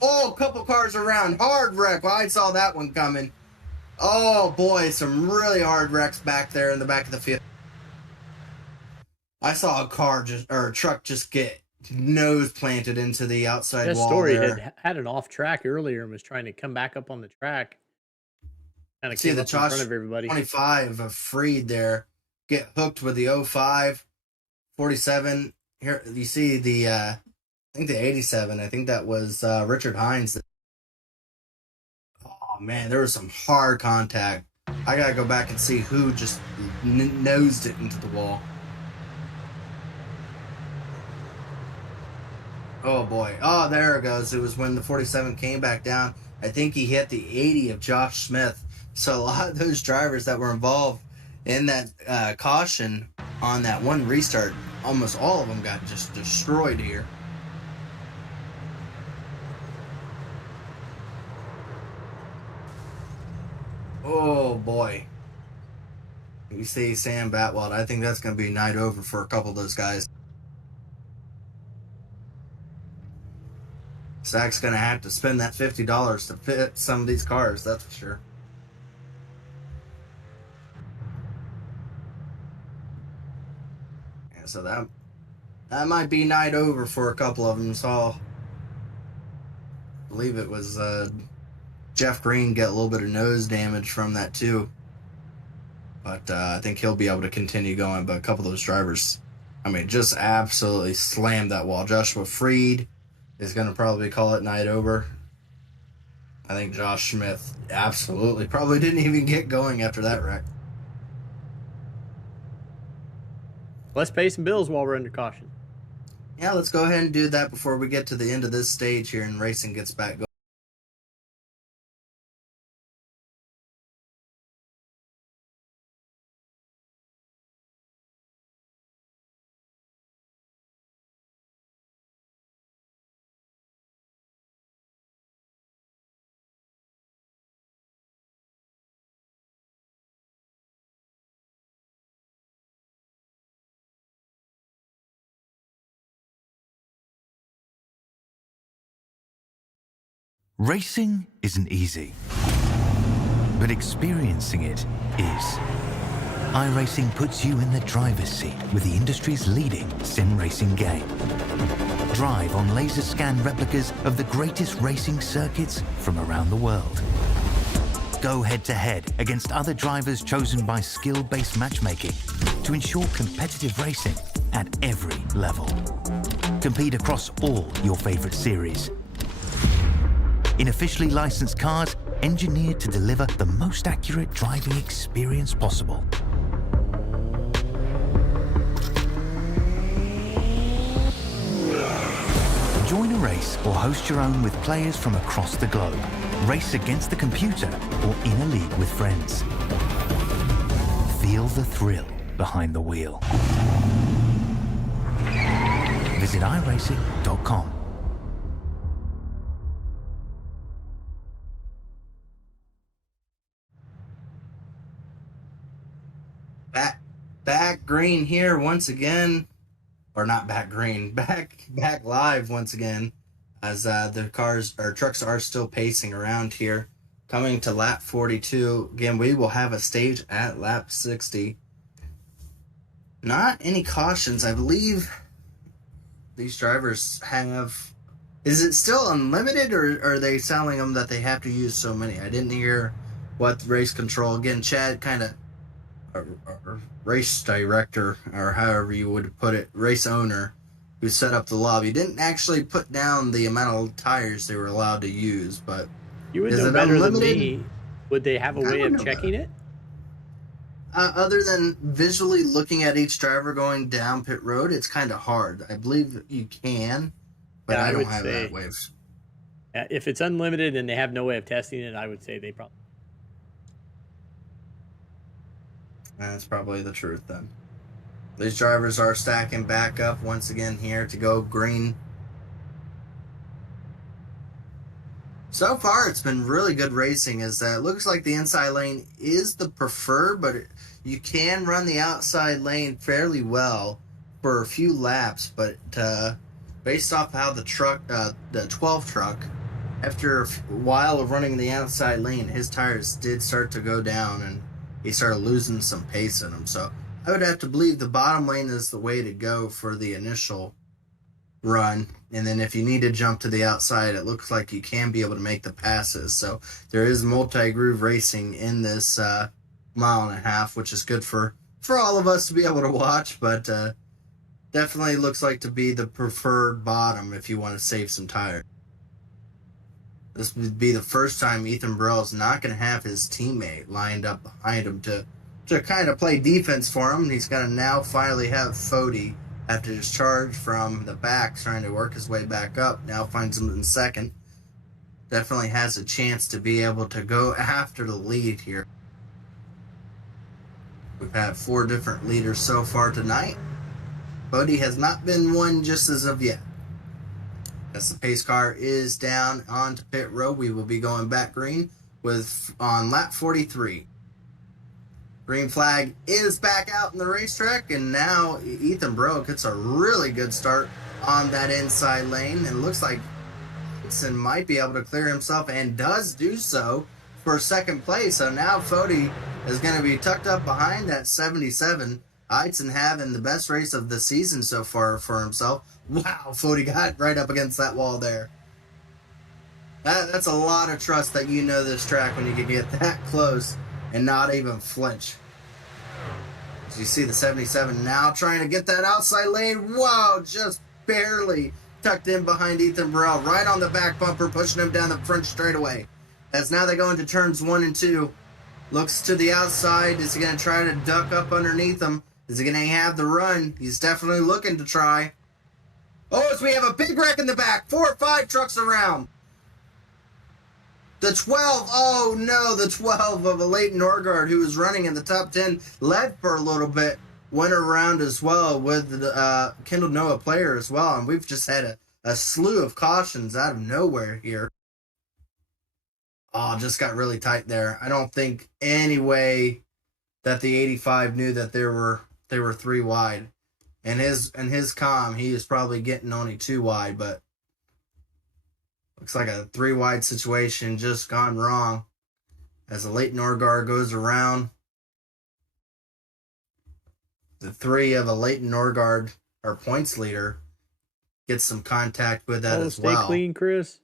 Oh, a couple cars around. Hard wreck. Well, I saw that one coming. Oh, boy, some really hard wrecks back there in the back of the field. I saw a truck just get nose planted into the outside wall. Story had an off track earlier and was trying to come back up on the track. Kind of came up in front of everybody. 25 of Freed there. Get hooked with the 05. 47 here you see the I think the 87. I think that was Richard Hines. Oh man, there was some hard contact. I gotta go back and see who just nosed it into the wall. Oh boy. Oh, there it goes. It was when the 47 came back down. I think he hit the 80 of Josh Smith. So a lot of those drivers that were involved in that caution on that one restart, almost all of them got just destroyed here. Oh boy. You see Sam Batwald. I think that's going to be night over for a couple of those guys. Zach's going to have to spend that $50 to fit some of these cars, that's for sure. So that might be night over for a couple of them. So I believe it was Jeff Green get a little bit of nose damage from that too. But I think he'll be able to continue going. But a couple of those drivers, I mean, just absolutely slammed that wall. Joshua Freed is going to probably call it night over. I think Josh Smith absolutely probably didn't even get going after that wreck. Let's pay some bills while we're under caution. Yeah, let's go ahead and do that before we get to the end of this stage here and racing gets back going. Racing isn't easy, but experiencing it is. iRacing puts you in the driver's seat with the industry's leading sim racing game. Drive on laser scan replicas of the greatest racing circuits from around the world. Go head-to-head against other drivers chosen by skill-based matchmaking to ensure competitive racing at every level. Compete across all your favorite series. in officially licensed cars engineered to deliver the most accurate driving experience possible. Join a race or host your own with players from across the globe. Race against the computer or in a league with friends. Feel the thrill behind the wheel. Visit iRacing.com. Back green here once again, or not back green, back live once again, as the cars or trucks are still pacing around here, coming to lap 42. Again, we will have a stage at lap 60. Not any cautions, I believe. These drivers have. Is it still unlimited, or are they telling them that they have to use so many? I didn't hear what race control. Again, Chad kind of. Or race director, or however you would put it, race owner, who set up the lobby, didn't actually put down the amount of tires they were allowed to use. But you would is know it better unlimited? than me. Would they have a way of checking it? Other than visually looking at each driver going down pit road, it's kind of hard. I believe you can, but Yeah, I don't would have say, that way. If it's unlimited and they have no way of testing it, I would say they probably. That's probably the truth then. These drivers are stacking back up once again here to go green. So far, it's been really good racing. As it looks like the inside lane is the preferred, but you can run the outside lane fairly well for a few laps. But based off how the 12 truck, after a while of running the outside lane, his tires did start to go down and he started losing some pace in them. So I would have to believe the bottom lane is the way to go for the initial run. And then if you need to jump to the outside, it looks like you can be able to make the passes. So there is multi-groove racing in this mile and a half, which is good for all of us to be able to watch. But definitely looks like to be the preferred bottom if you want to save some tires. This would be the first time Ethan Burrell's not going to have his teammate lined up behind him to kind of play defense for him. He's going to now finally have Fody after his charge from the back, trying to work his way back up. Now finds him in second. Definitely has a chance to be able to go after the lead here. We've had 4 different leaders so far tonight. Fody has not been one just as of yet. As the pace car is down onto pit road, we will be going back green on lap 43. Green flag is back out in the racetrack, and now Ethan Burrell gets a really good start on that inside lane. And it looks like Hudson might be able to clear himself, and does do so for second place. So now Fody is going to be tucked up behind that 77. Hudson having the best race of the season so far for himself. Wow, Fody got right up against that wall there. That's a lot of trust that you know this track when you can get that close and not even flinch. As you see the 77 now trying to get that outside lane. Wow, just barely tucked in behind Ethan Burrell. Right on the back bumper, pushing him down the front straightaway. As now they go into turns 1 and 2. Looks to the outside. Is he going to try to duck up underneath him? Is he going to have the run? He's definitely looking to try. Oh, as we have a big wreck in the back. 4 or 5 trucks around. The 12, oh no, the 12 of a Leighton Norgard who was running in the top 10, led for a little bit, went around as well with the Kendall Noah player as well. And we've just had a slew of cautions out of nowhere here. Oh, just got really tight there. I don't think any way that the 85 knew that they were 3 wide. And his comm, he is probably getting only 2 wide, but looks like a 3 wide situation just gone wrong as the Leighton Norgard goes around. The 3 of a Leighton Norgard, our points leader, gets some contact with that as well. Stay clean, Chris.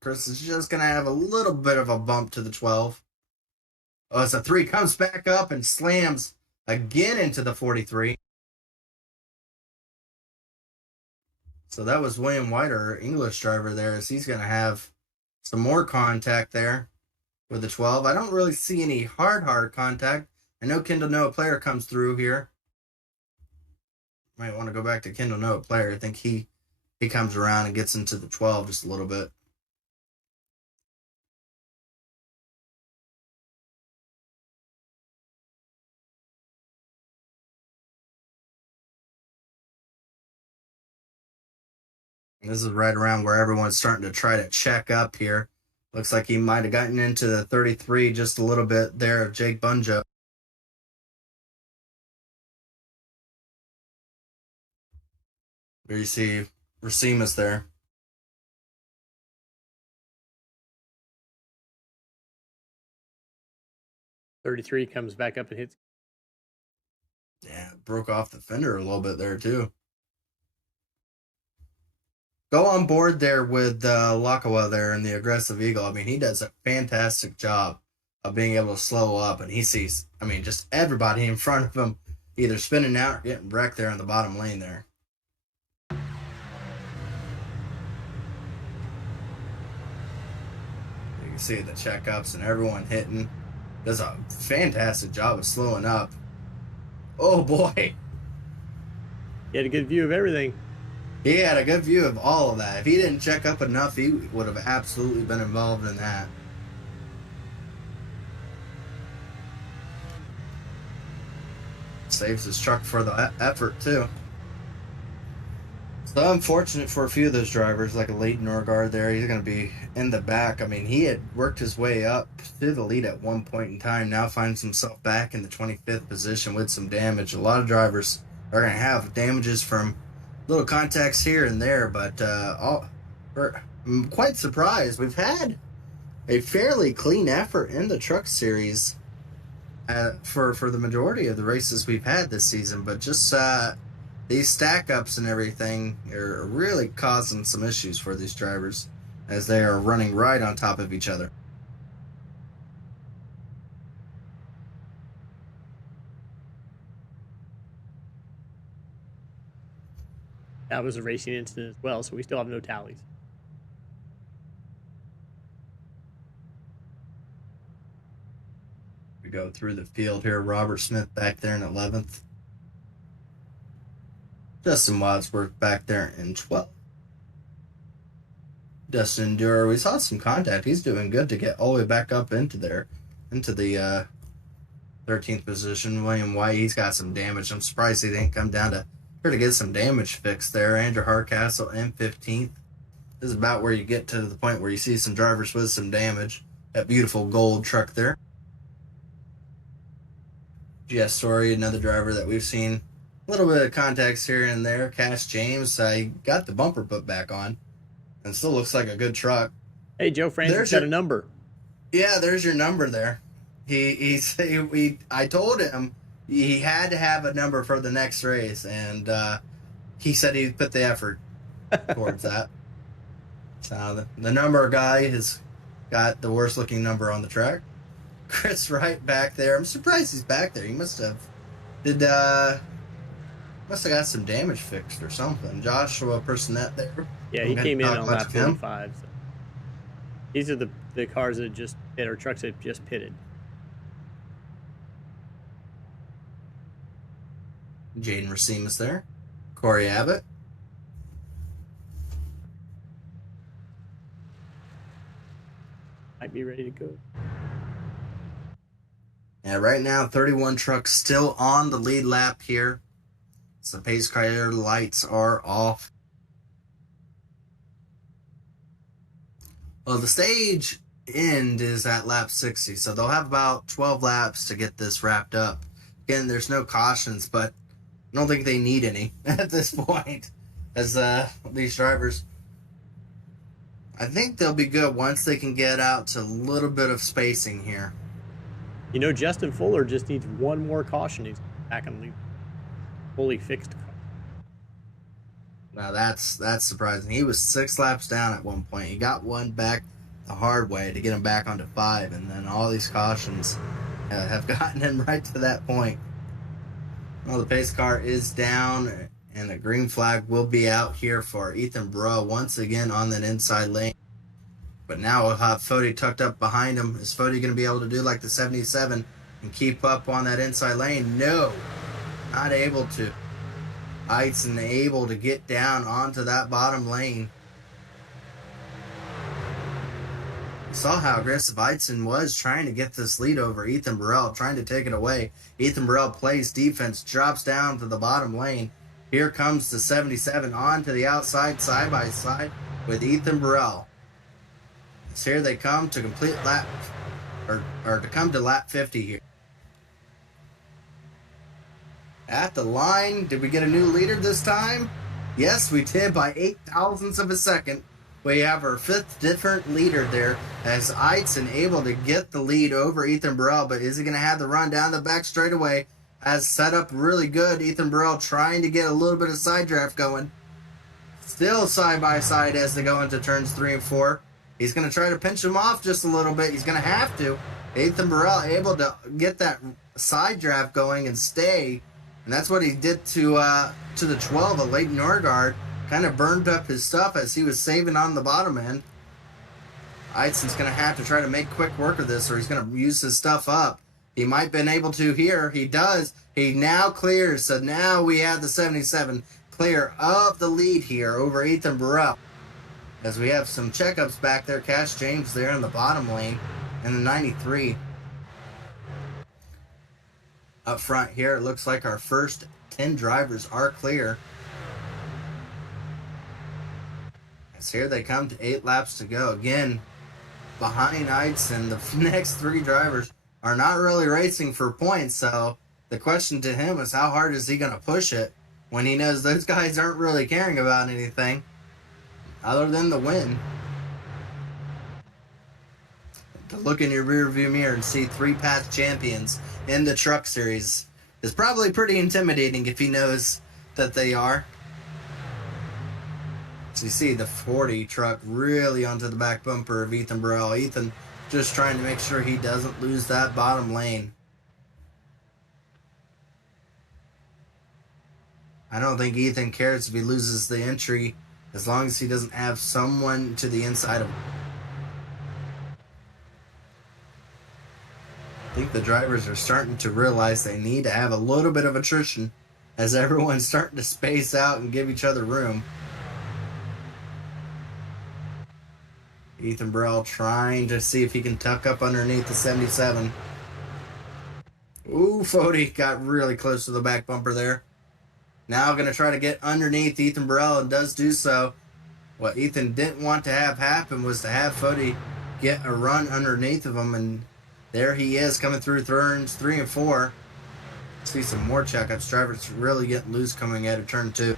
Chris is just going to have a little bit of a bump to the 12. Oh, as the 3 comes back up and slams again into the 43. So that was William White, our English driver there, as he's going to have some more contact there with the 12. I don't really see any hard contact. I know Kendall Noah Player comes through here. Might want to go back to Kendall Noah Player. I think he comes around and gets into the 12 just a little bit. This is right around where everyone's starting to try to check up here. Looks like he might have gotten into the 33 just a little bit there of Jake Bunjo. There you see Racimus there. .33 comes back up and hits. Yeah, broke off the fender a little bit there too. Go on board there with Lakawa there in the Aggressive Eagle. I mean, he does a fantastic job of being able to slow up, and he sees, I mean, just everybody in front of him either spinning out or getting wrecked there in the bottom lane there. You can see the checkups and everyone hitting. Does a fantastic job of slowing up. Oh boy. He had a good view of everything. He had a good view of all of that. If he didn't check up enough, he would have absolutely been involved in that. Saves his truck for the effort, too. So unfortunate for a few of those drivers, like a Leighton Norgard there. He's going to be in the back. I mean, he had worked his way up to the lead at one point in time. Now finds himself back in the 25th position with some damage. A lot of drivers are going to have damages from little contacts here and there, but I'm quite surprised. We've had a fairly clean effort in the truck series for the majority of the races we've had this season, but just these stack ups and everything are really causing some issues for these drivers as they are running right on top of each other. That was a racing incident as well, so we still have no tallies. We go through the field here. Robert Smith back there in 11th. Justin Wadsworth back there in 12th. Dustin Durer, we saw some contact. He's doing good to get all the way back up into the 13th position. William White, he's got some damage. I'm surprised he didn't come down to here to get some damage fixed there. Andrew Hardcastle in 15th. This is about where you get to the point where you see some drivers with some damage. That beautiful gold truck there. Jess Story, another driver that we've seen a little bit of contacts here and there. Cash James, he got the bumper put back on and still looks like a good truck. Hey, Joe Francis got a number. Yeah, there's your number there. I told him he had to have a number for the next race, and he said he'd put the effort towards that. So the number guy has got the worst looking number on the track. Chris Wright back there. I'm surprised he's back there. He must have got some damage fixed or something. Joshua Personette there. Yeah, he came in on lap 45. So. These are the cars that just hit, or trucks that just pitted. Jaden Racimus there. Corey Abbott. Might be ready to go. Yeah, right now, 31 trucks still on the lead lap here. So pace car lights are off. Well, the stage end is at lap 60, so they'll have about 12 laps to get this wrapped up. Again, there's no cautions, but I don't think they need any at this point, as these drivers, I think they'll be good once they can get out to a little bit of spacing here. You know, Justin Fuller just needs one more caution. He's back on the fully fixed car. Now that's surprising. He was 6 laps down at one point. He got one back the hard way to get him back onto 5, and then all these cautions have gotten him right to that point. Well, the pace car is down, And the green flag will be out here for Ethan Burrell once again on that inside lane. But now we'll have Fody tucked up behind him. Is Fody going to be able to do like the 77 and keep up on that inside lane? No, not able to. Eitzen able to get down onto that bottom lane. You saw how aggressive Eitzen was trying to get this lead over Ethan Burrell, trying to take it away. Ethan Burrell plays defense, drops down to the bottom lane. Here comes the 77 onto the outside, side by side with Ethan Burrell. So here they come to complete lap, or to come to lap 50 here. At the line, did we get a new leader this time? Yes, we did by 8 thousandths of a second. We have our 5th different leader there as Eitzen able to get the lead over Ethan Burrell, but is he going to have the run down the back straightaway? Has set up really good. Ethan Burrell trying to get a little bit of side draft going. Still side by side as they go into turns 3 and 4. He's going to try to pinch him off just a little bit. He's going to have to. Ethan Burrell able to get that side draft going and stay. And that's what he did to the 12 of Leighton Norgard. Kind of burned up his stuff as he was saving on the bottom end. Eitzen's going to have to try to make quick work of this or he's going to use his stuff up. He might have been able to here. He does. He now clears. So now we have the 77 clear of the lead here over Ethan Burrell. As we have some checkups back there. Cash James there in the bottom lane. And the 93. Up front here, it looks like our first 10 drivers are clear. As here they come to 8 laps to go. Again, behind Eitzen, the next 3 drivers are not really racing for points. So the question to him is how hard is he going to push it when he knows those guys aren't really caring about anything other than the win. To look in your rearview mirror and see 3 past champions in the truck series is probably pretty intimidating if he knows that they are. So you see the 40 truck really onto the back bumper of Ethan Burrell. Ethan just trying to make sure he doesn't lose that bottom lane. I don't think Ethan cares if he loses the entry as long as he doesn't have someone to the inside of him. I think the drivers are starting to realize they need to have a little bit of attrition as everyone's starting to space out and give each other room. Ethan Burrell trying to see if he can tuck up underneath the 77. Ooh, Fody got really close to the back bumper there. Now going to try to get underneath Ethan Burrell and does do so. What Ethan didn't want to have happen was to have Fody get a run underneath of him, and there he is coming through turns 3 and 4. See some more checkups. Drivers really getting loose coming out of turn 2.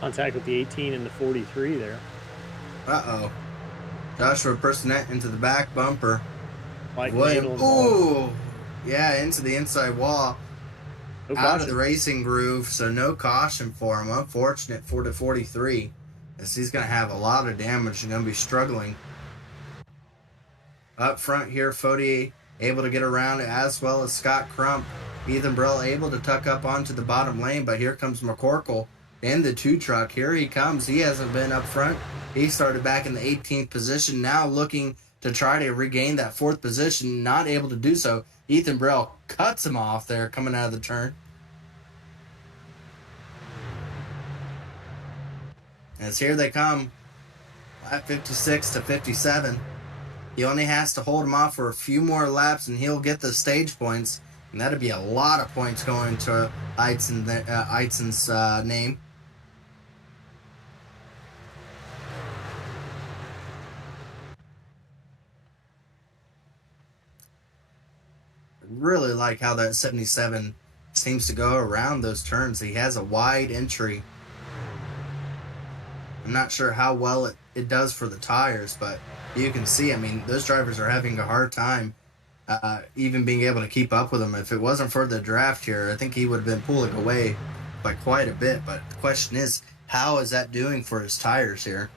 Contact with the 18 and the 43 there. Uh-oh. Joshua Personette into the back bumper. William. Ooh! Yeah, into the inside wall. No out of caution. the racing groove, so no caution for him. Unfortunate for the 43, as he's going to have a lot of damage and going to be struggling. Up front here, Fody able to get around as well as Scott Crump. Ethan Burrell able to tuck up onto the bottom lane, but here comes McCorkle in the 2 truck. Here he comes. He hasn't been up front. He started back in the 18th position, now looking to try to regain that 4th position, not able to do so. Ethan Burrell cuts him off there coming out of the turn. As here they come, at 56 to 57. He only has to hold him off for a few more laps and he'll get the stage points. And that'd be a lot of points going to Eitzen's name. Really like how that 77 seems to go around those turns. He has a wide entry. I'm not sure how well it does for the tires, but you can see, I mean, those drivers are having a hard time even being able to keep up with him. If it wasn't for the draft here, I think he would have been pulling away by quite a bit. But the question is, how is that doing for his tires here?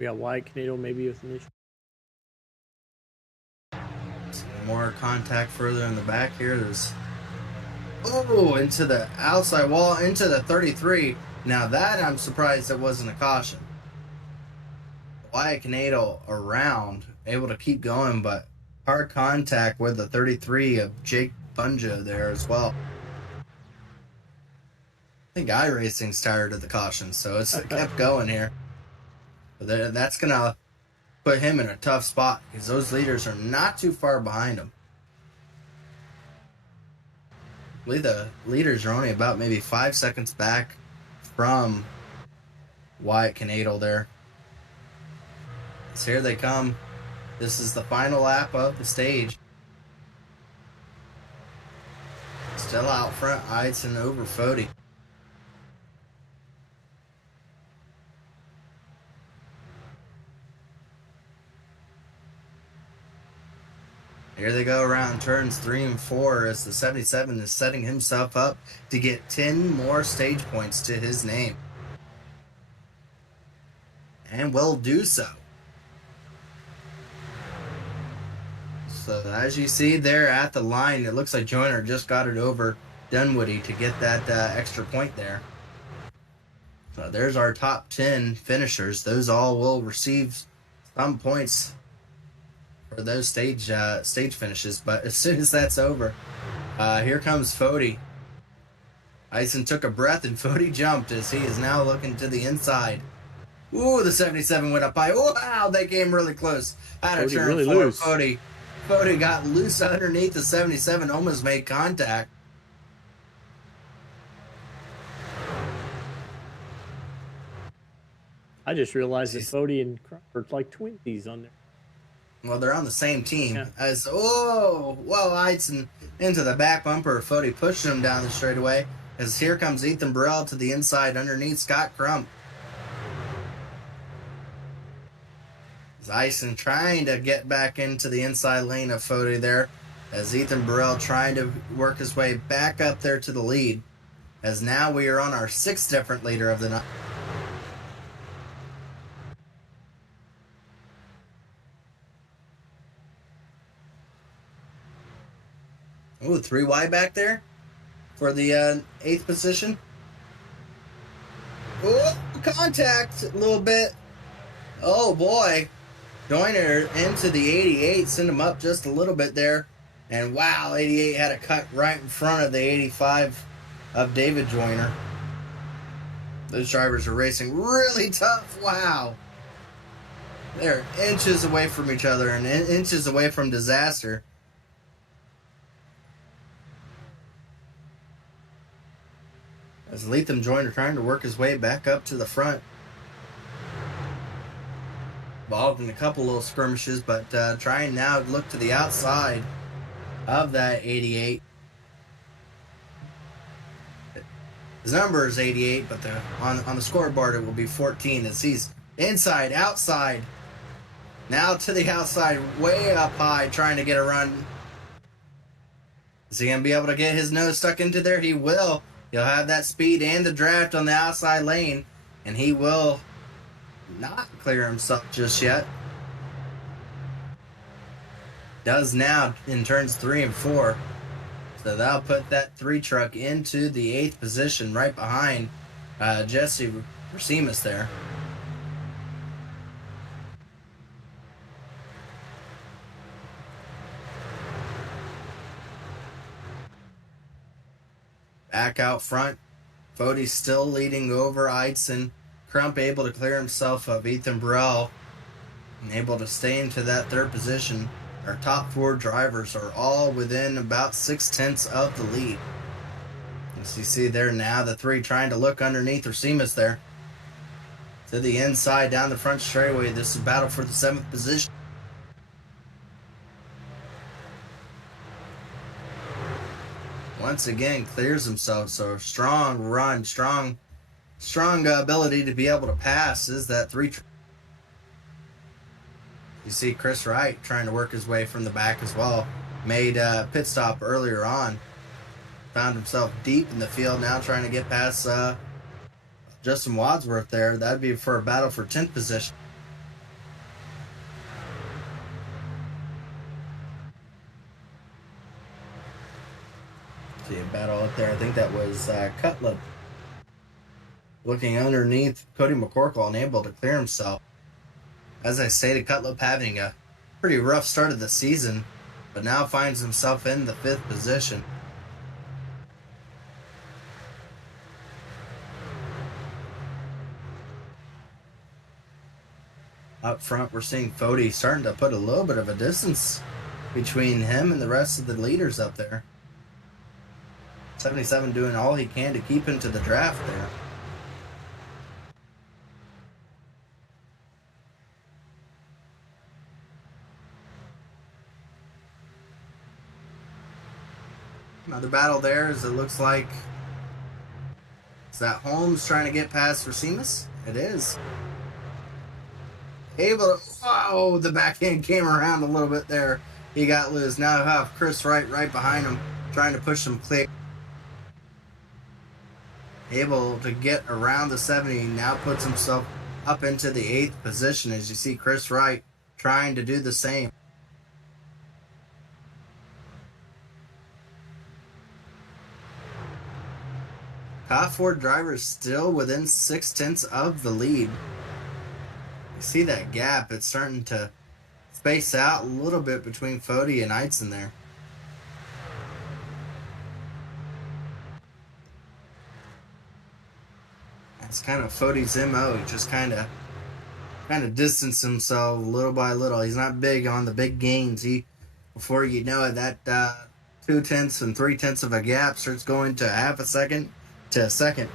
We got Wyatt Canado maybe with an issue. Some more contact further in the back here. There's into the outside wall, into the 33. Now that I'm surprised it wasn't a caution. Wyatt Canado around, able to keep going, but hard contact with the 33 of Jake Bunja there as well. I think iRacing's tired of the caution, so it's kept going here. But that's going to put him in a tough spot because those leaders are not too far behind him. I believe the leaders are only about maybe 5 seconds back from Wyatt Canado there. So here they come. This is the final lap of the stage. Still out front, Eidson over Fody. Here they go around turns 3 and 4 as the 77 is setting himself up to get 10 more stage points to his name. And will do so. So as you see there at the line, it looks like Joyner just got it over Dunwoody to get that extra point there. So there's our top 10 finishers. Those all will receive some points for those stage finishes. But as soon as that's over, here comes Fody. Eidson took a breath and Fody jumped as he is now looking to the inside. Ooh, the 77 went up high. Wow, they came really close. Out of turn really 4, loose. Fody got loose underneath the 77, almost made contact. I just realized that Fody and Crawford's like twinsies on there. Well, they're on the same team. Yeah. Eidson into the back bumper. Fody pushed him down the straightaway as here comes Ethan Burrell to the inside underneath Scott Crump. Eidson trying to get back into the inside lane of Fody there as Ethan Burrell trying to work his way back up there to the lead, as now we are on our 6th different leader of the night. Ooh, 3 wide back there for the 8th position. Ooh, contact a little bit. Oh boy. Joyner into the 88, send him up just a little bit there. And wow, 88 had a cut right in front of the 85 of David Joyner. Those drivers are racing really tough. Wow. They're inches away from each other and inches away from disaster. As Latham Joyner trying to work his way back up to the front. Involved in a couple little skirmishes, but trying now to look to the outside of that 88. His number is 88, but on the scoreboard it will be 14 as he's inside, outside. Now to the outside, way up high, trying to get a run. Is he going to be able to get his nose stuck into there? He will. He'll have that speed and the draft on the outside lane, and he will not clear himself just yet. Does now in turns 3 and 4. So that'll put that 3 truck into the 8th position right behind Jesse Racines there. Back out front, Fody's still leading over Eidson. Crump able to clear himself of Ethan Burrell and able to stay into that 3rd position. Our top 4 drivers are all within about 6/10 of the lead. As you see there now, the 3 trying to look underneath Racines there. To the inside, down the front straightaway. This is a battle for the 7th position. Once again, clears himself. So strong run, strong ability to be able to pass is that 3. You see Chris Wright trying to work his way from the back as well. Made a pit stop earlier on. Found himself deep in the field now, trying to get past Justin Wadsworth there. That'd be for a battle for 10th position. See a battle up there. I think that was Cutler looking underneath Cody McCorkle, unable to clear himself. As I stated, Cutlip having a pretty rough start of the season, but now finds himself in the 5th position. Up front, we're seeing Fody starting to put a little bit of a distance between him and the rest of the leaders up there. 77 doing all he can to keep into the draft there. Another battle there, as it looks like. Is that Holmes trying to get past Racines? It is. Able to, oh, the backhand came around a little bit there. He got loose. Now you have Chris Wright right behind him, trying to push him clear. Able to get around the 70, now puts himself up into the 8th position, as you see Chris Wright trying to do the same. Top 4 drivers still within 0.6 of the lead. You see that gap, it's starting to space out a little bit between Fody and Eitzen there. That's kind of Fody's MO. He just kind of distance himself little by little. He's not big on the big gains. Before you know it, that 0.2 and 0.3 of a gap starts going to half a second to a second.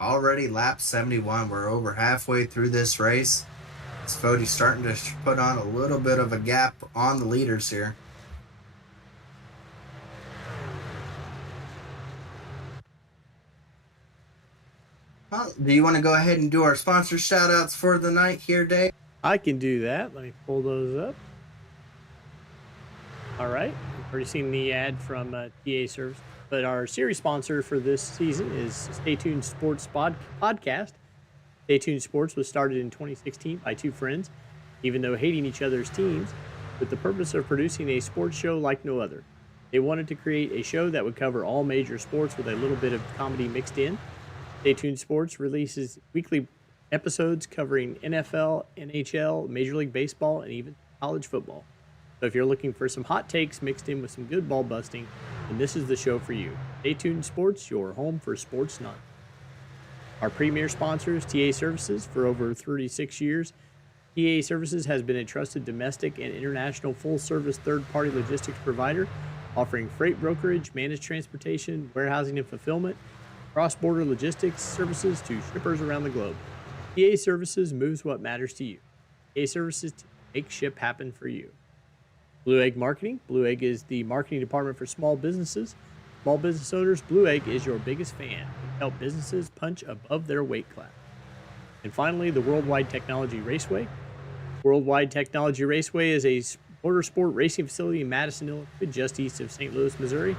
Already lap 71. We're over halfway through this race. Fody's starting to put on a little bit of a gap on the leaders here. Well, do you want to go ahead and do our sponsor shout outs for the night here, Dave? I can do that. Let me pull those up. All right. We've already seen the ad from TA Service. But our series sponsor for this season is Stay Tuned Sports Podcast. Stay Tuned Sports was started in 2016 by 2 friends, even though hating each other's teams, with the purpose of producing a sports show like no other. They wanted to create a show that would cover all major sports with a little bit of comedy mixed in. Stay Tuned Sports releases weekly episodes covering NFL, NHL, Major League Baseball, and even college football. So if you're looking for some hot takes mixed in with some good ball busting, then this is the show for you. Stay Tuned Sports, your home for sports knowledge. Our premier sponsors, TA Services, for over 36 years. TA Services has been a trusted domestic and international full-service third-party logistics provider, offering freight brokerage, managed transportation, warehousing and fulfillment, cross-border logistics services to shippers around the globe. TA Services moves what matters to you. TA Services make ship happen for you. Blue Egg Marketing. Blue Egg is the marketing department for small businesses. Small business owners, Blue Egg is your biggest fan. We help businesses punch above their weight class. And finally, the Worldwide Technology Raceway. Worldwide Technology Raceway is a motorsport racing facility in Madison, Illinois, just east of St. Louis, Missouri.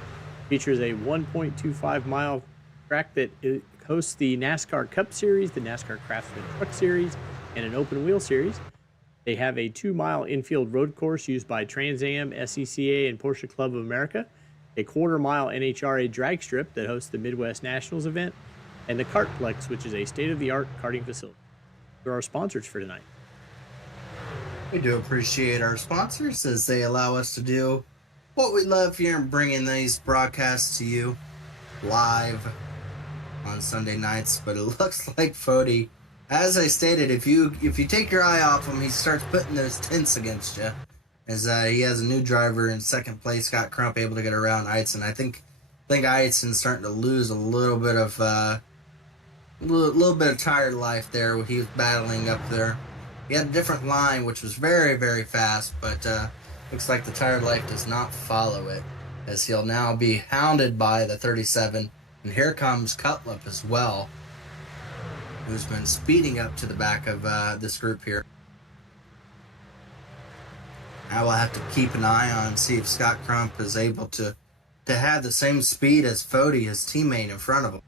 Features a 1.25-mile track that hosts the NASCAR Cup Series, the NASCAR Craftsman Truck Series, and an open wheel series. They have a 2-mile infield road course used by Trans Am, SCCA, and Porsche Club of America, a 1/4-mile NHRA drag strip that hosts the Midwest Nationals event, and the Kartplex, which is a state-of-the-art karting facility. They're our sponsors for tonight. We do appreciate our sponsors as they allow us to do what we love here and bringing these broadcasts to you live on Sunday nights. But it looks like Fody, as I stated, if you take your eye off him, he starts putting those tints against you. As he has a new driver in second place, Scott Crump, able to get around Eitzen. I think Eitzen's starting to lose a little bit of tired life there when he was battling up there. He had a different line, which was very, very fast, but looks like the tired life does not follow it, as he'll now be hounded by the 37. And here comes Cutlip as well, who's been speeding up to the back of this group here. Now we'll have to keep an eye on and see if Scott Crump is able to have the same speed as Fody, his teammate in front of him.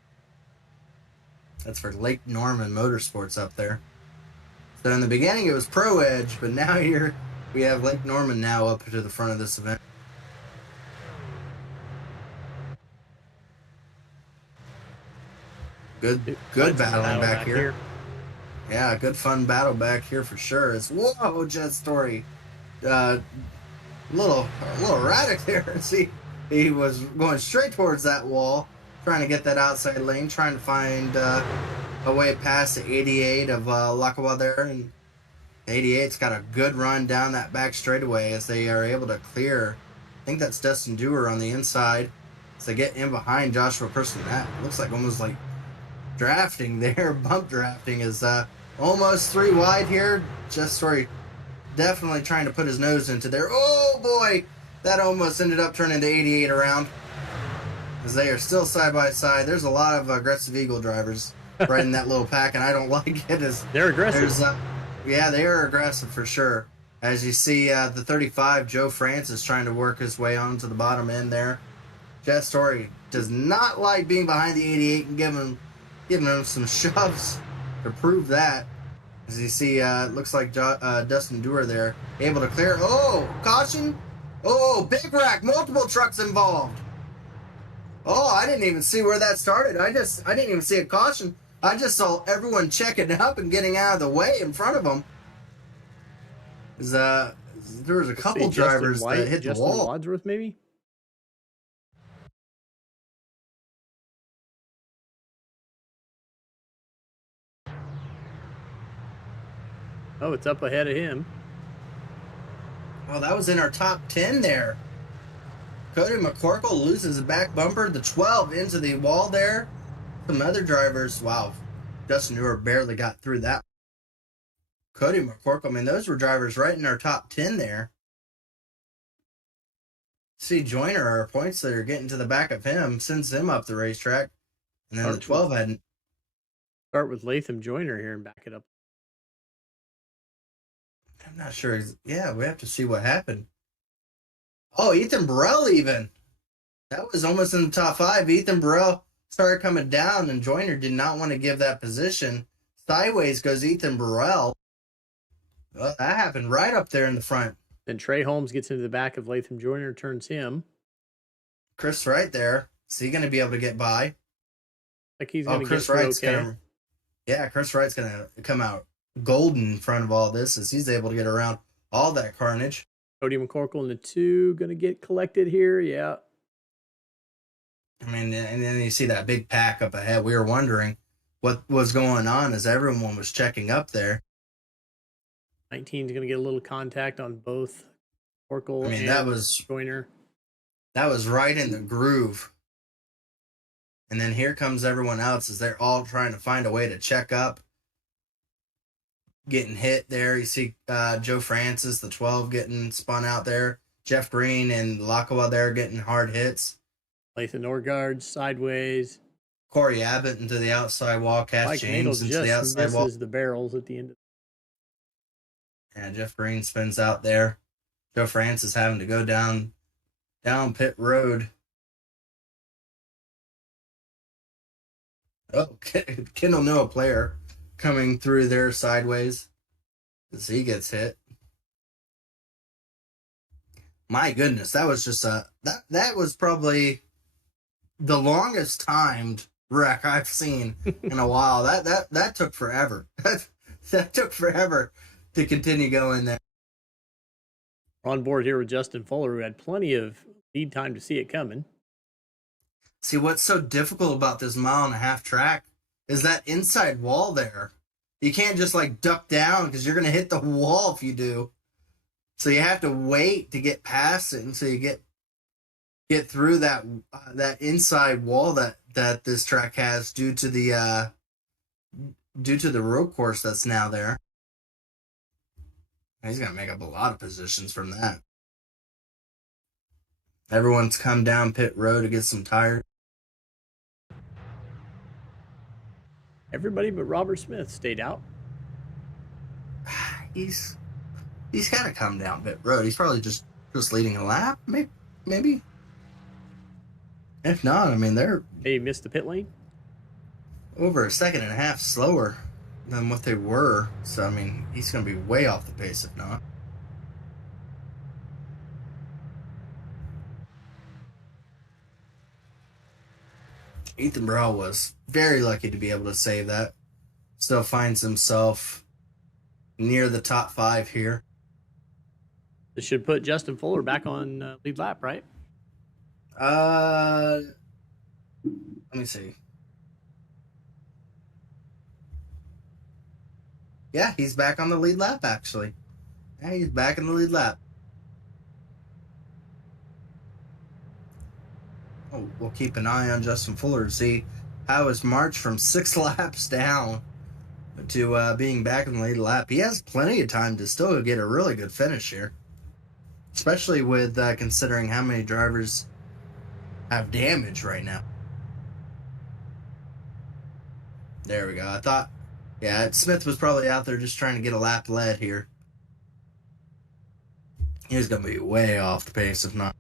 That's for Lake Norman Motorsports up there. So in the beginning it was Pro Edge, but now we have Lake Norman now up to the front of this event. Good battling back here. Yeah, good fun battle back here for sure. It's whoa, Jet Story. A little erratic there. See, he was going straight towards that wall, trying to get that outside lane, trying to find a way past the 88 of Lakawa there, and the 88's got a good run down that back straightaway as they are able to clear. I think that's Dustin Dewar on the inside as they get in behind Joshua Person. That looks like almost like drafting there. Bump drafting is almost 3 wide here. Jet Story definitely trying to put his nose into there. Oh boy, that almost ended up turning the 88 around as they are still side by side. There's a lot of aggressive Eagle drivers right in that little pack, and I don't like it. They're aggressive. Yeah, they are aggressive for sure. As you see, the 35, Joe Francis, trying to work his way onto the bottom end there. Jet Story does not like being behind the 88 and giving him some shoves to prove that. As you see, it looks like Dustin Dewar there, able to clear. Oh, caution. Oh, big wreck. Multiple trucks involved. Oh, I didn't even see where that started. I didn't even see a caution. I just saw everyone checking up and getting out of the way in front of them. There was a couple drivers that hit the wall. Wadsworth, maybe? Oh, it's up ahead of him. Oh, that was in our top 10 there. Cody McCorkle loses the back bumper. The 12 into the wall there. Some other drivers, wow. Dustin Dewar barely got through that. Cody McCorkle, I mean, those were drivers right in our top 10 there. See, Joyner are points that are getting to the back of him, sends him up the racetrack. And then the 12 hadn't. Start with Latham Joyner here and back it up. I'm not sure. Yeah, we have to see what happened. Oh, Ethan Burrell even. That was almost in the top 5. Ethan Burrell started coming down, and Joyner did not want to give that position. Sideways goes Ethan Burrell. Well, that happened right up there in the front. Then Trey Holmes gets into the back of Latham Joyner, turns him. Chris Wright there. Is he going to be able to get by? Like he's going to Chris get Wright's okay. Chris Wright's going to come out golden in front of all this as he's able to get around all that carnage. Cody McCorkle and the 2 going to get collected here. Yeah. I mean, and then you see that big pack up ahead. We were wondering what was going on as everyone was checking up there. 19 is going to get a little contact on both Corkle and that was Joyner. That was right in the groove. And then here comes everyone else as they're all trying to find a way to check up. Getting hit there. You see Joe Francis, the 12, getting spun out there. Jeff Green and Lakawa there getting hard hits. Lathan Norgard sideways. Corey Abbott into the outside wall. Cass Mike James Nadel into the outside wall. the barrels at the end. And Jeff Green spins out there. Joe Francis having to go down pit road. Oh, Kendall Noah player coming through there sideways as he gets hit. My goodness, that was just that was probably the longest timed wreck I've seen in a while. That took forever. That took forever to continue going there. We're on board here with Justin Fuller, who had plenty of lead time to see it coming. See, what's so difficult about this 1.5 mile track is that inside wall there. You can't just like duck down because you're going to hit the wall if you do. So you have to wait to get past it until you get through that inside wall that this track has due to the road course that's now there. He's going to make up a lot of positions from that. Everyone's come down pit road to get some tires. Everybody but Robert Smith stayed out. He's got to come down pit road. He's probably just leading a lap, maybe. If not, I mean, they're He missed the pit lane. over 1.5 seconds slower. than what they were. So, I mean, he's going to be way off the pace if not. Ethan Burrell was very lucky to be able to save that. Still finds himself near the top 5 here. This should put Justin Fuller back on lead lap, right? Let me see. Yeah, he's back on the lead lap, actually. Yeah, he's back in the lead lap. Oh, we'll keep an eye on Justin Fuller to see how his march from 6 laps down to being back in the lead lap. He has plenty of time to still get a really good finish here, especially with considering how many drivers have damage right now. There we go. I thought, yeah, Smith was probably out there just trying to get a lap led here. He's going to be way off the pace if not.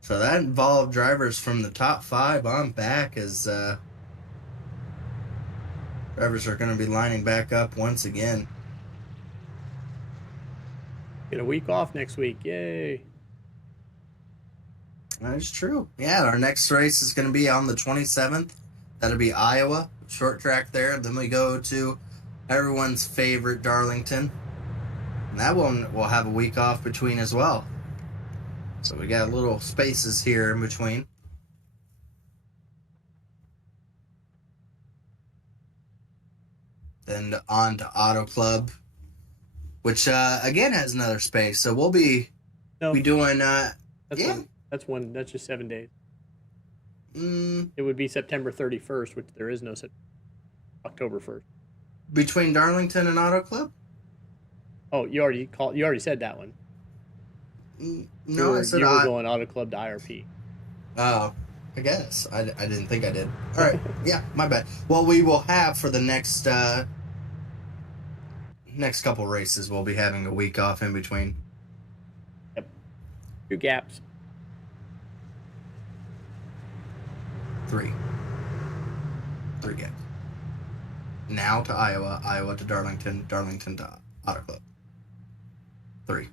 So that involved drivers from the top 5 on back as drivers are going to be lining back up once again. Get a week off next week. Yay. That is true. Yeah, our next race is going to be on the 27th. That'll be Iowa, short track there. Then we go to everyone's favorite Darlington. And that one will have a week off between as well. So we got little spaces here in between. Then on to Auto Club, which again has another space. So we'll be doing That's just 7 days. It would be September 31st, which there is no October 1st. Between Darlington and Auto Club? Oh, you already said that one. No, I said you were going Auto Club to IRP. Oh, I guess. I didn't think I did. All right. Yeah, my bad. Well, we will have for the next couple races, we'll be having a week off in between. Yep. 2 gaps. 3 gaps. Now to Iowa, Iowa to Darlington, Darlington to Auto Club. 3.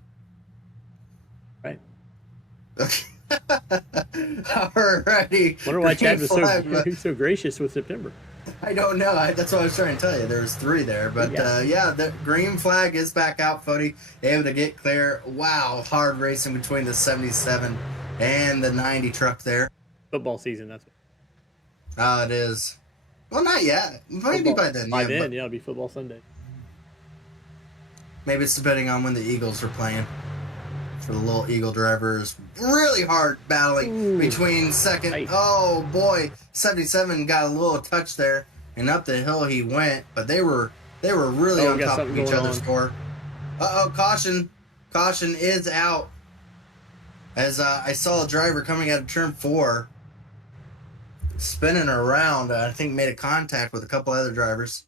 Right. Okay. Alrighty. Wonder why Chad was so gracious with September. I don't know. That's what I was trying to tell you. There was 3 there. But the green flag is back out, Fody. Able to get clear. Wow, hard racing between the 77 and the 90 truck there. Football season, that's what. It is. Well, not yet. Maybe by then. By then, it'll be football Sunday. Maybe it's depending on when the Eagles are playing. For the little Eagle drivers, really hard battling between second. Right. Oh boy, 77 got a little touch there, and up the hill he went. But they were really on top of each other's score. Caution is out. As I saw a driver coming out of turn 4, spinning around. I think made a contact with a couple other drivers.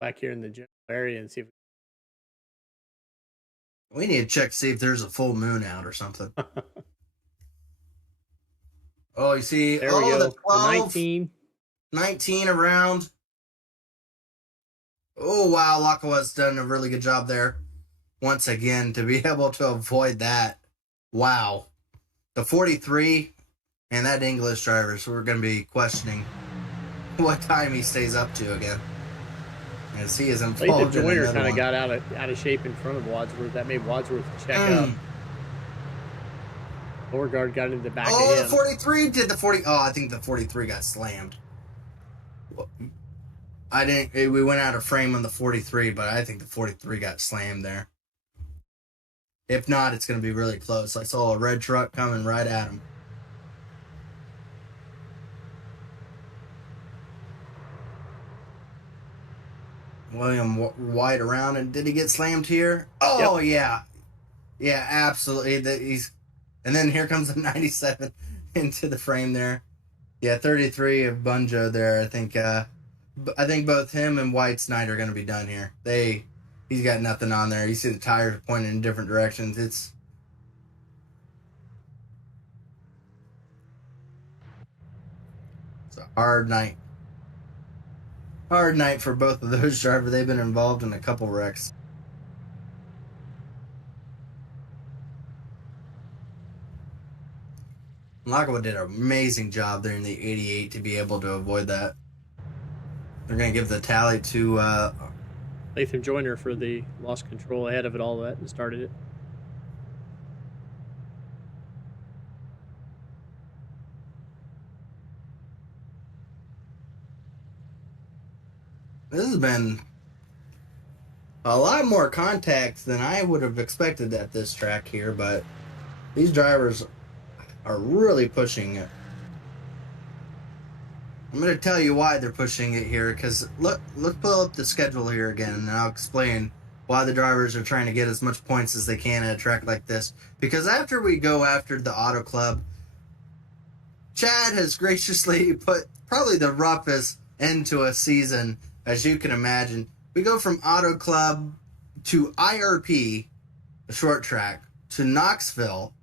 Back here in the general area and see if we need to check to see if there's a full moon out or something. Oh, you see, there we go. The 12, 19 around. Oh wow, Lakawa's done a really good job there. Once again, to be able to avoid that. Wow. The 43 and that English driver, so we're going to be questioning what time he stays up to again. As he is involved the Joyner kind of got out of shape in front of Wadsworth. That made Wadsworth check up. Beauregard got into the back of him. The 43 did the 40. Oh, I think the 43 got slammed. We went out of frame on the 43, but I think the 43 got slammed there. If not, it's going to be really close. I saw a red truck coming right at him. William White around, and did he get slammed here? Oh, yep. Yeah, absolutely. And then here comes the 97 into the frame there. Yeah, 33 of Bunjo there. I think both him and White's night are going to be done here. He's got nothing on there. You see the tires pointing in different directions. It's a hard night. Hard night for both of those drivers. They've been involved in a couple wrecks. Lockwood did an amazing job there in the 88 to be able to avoid that. They're going to give the tally to Latham Joyner for the lost control ahead of it all that and started it. This has been a lot more contacts than I would have expected at this track here, but these drivers are really pushing it. I'm going to tell you why they're pushing it here, because let's pull up the schedule here again, and I'll explain why the drivers are trying to get as much points as they can at a track like this. Because after we go after the Auto Club, Chad has graciously put probably the roughest end to a season as you can imagine. We go from Auto Club to IRP, a short track, to Knoxville,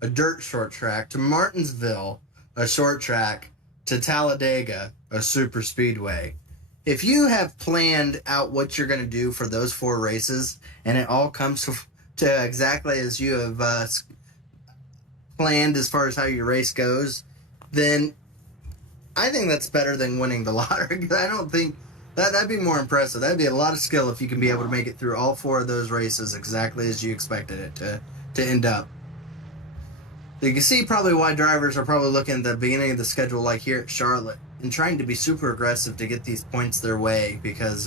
a dirt short track, to Martinsville, a short track, to Talladega, a super speedway. If you have planned out what you're going to do for those 4 races, and it all comes to exactly as you have planned as far as how your race goes, then I think that's better than winning the lottery. I don't think that'd be more impressive. That'd be a lot of skill if you can be able to make it through all 4 of those races exactly as you expected it to end up. You can see probably why drivers are probably looking at the beginning of the schedule like here at Charlotte and trying to be super aggressive to get these points their way, because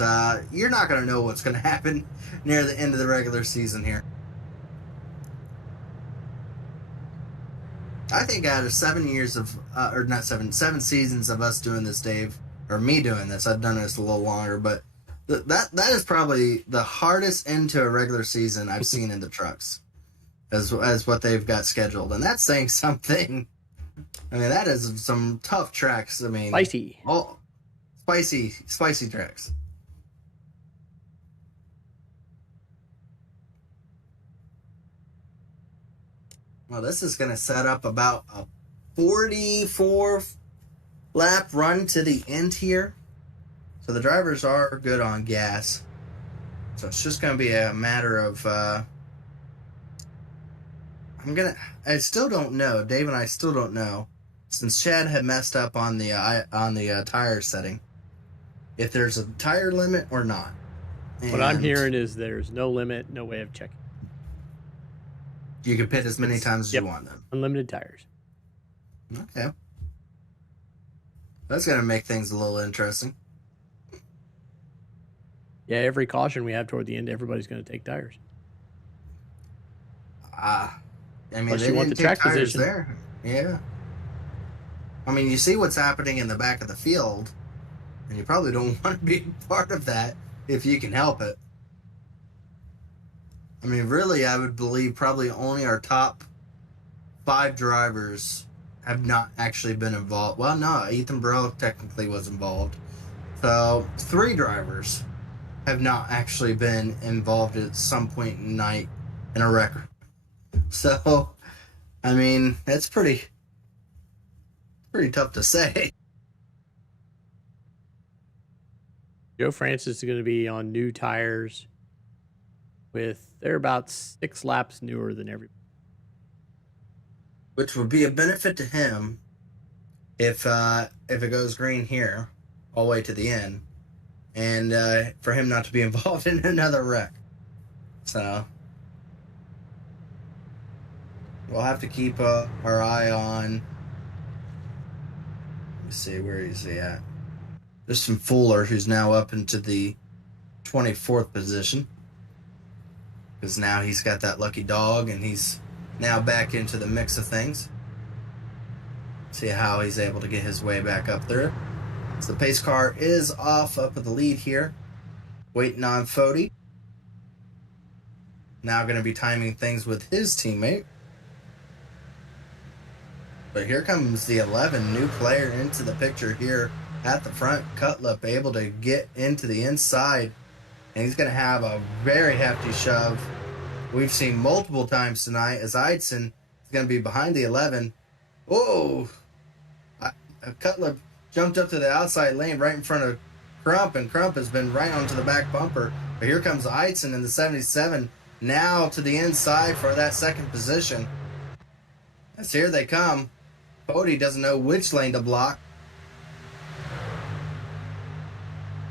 you're not going to know what's going to happen near the end of the regular season here. I think out of 7 years of, or not 7 seasons of us doing this, Dave, or me doing this, I've done this a little longer, but that is probably the hardest end to a regular season I've seen in the trucks. As what they've got scheduled, and that's saying something. I mean, that is some tough tracks. I mean, spicy tracks. Well, this is going to set up about a 44 lap run to the end here, so the drivers are good on gas. So it's just going to be a matter of. I still don't know. Dave and I still don't know, since Chad had messed up on the tire setting, if there's a tire limit or not. What I'm hearing is there's no limit, no way of checking. You can pit as many times as you want them. Unlimited tires. Okay. That's going to make things a little interesting. Yeah, every caution we have toward the end, everybody's going to take tires. I mean, Unless they you want didn't the take track tires position. there. Yeah. I mean, you see what's happening in the back of the field, and you probably don't want to be part of that if you can help it. I mean, really, I would believe probably only our top 5 drivers have not actually been involved. Well, no, Ethan Burrell technically was involved. So 3 drivers have not actually been involved at some point in night in a record. So, I mean, that's pretty tough to say. Joe Francis is going to be on new tires they're about 6 laps newer than everybody. Which would be a benefit to him if it goes green here all the way to the end, and for him not to be involved in another wreck. So we'll have to keep our eye on. Let me see, where is he at? Justin Fuller, who's now up into the 24th position, because now he's got that lucky dog, and he's now back into the mix of things. See how he's able to get his way back up there. So the pace car is off up at the lead here, waiting on Fody. Now going to be timing things with his teammate. But here comes the 11, new player into the picture here at the front. Cutlip able to get into the inside, and he's going to have a very hefty shove. We've seen multiple times tonight as Eidson is going to be behind the 11. Whoa! Cutlip jumped up to the outside lane right in front of Crump, and Crump has been right onto the back bumper. But here comes Eitzen in the 77, now to the inside for that second position. As here they come. Bodie doesn't know which lane to block.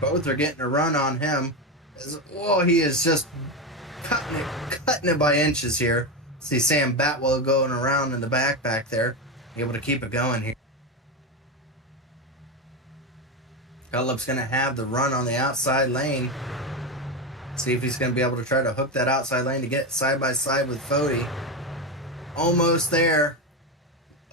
Both are getting a run on him. He is just cutting it by inches here. See Sam Batwell going around in the back there, able to keep it going here. Cutlip's going to have the run on the outside lane. See if he's going to be able to try to hook that outside lane to get side by side with Fody. Almost there.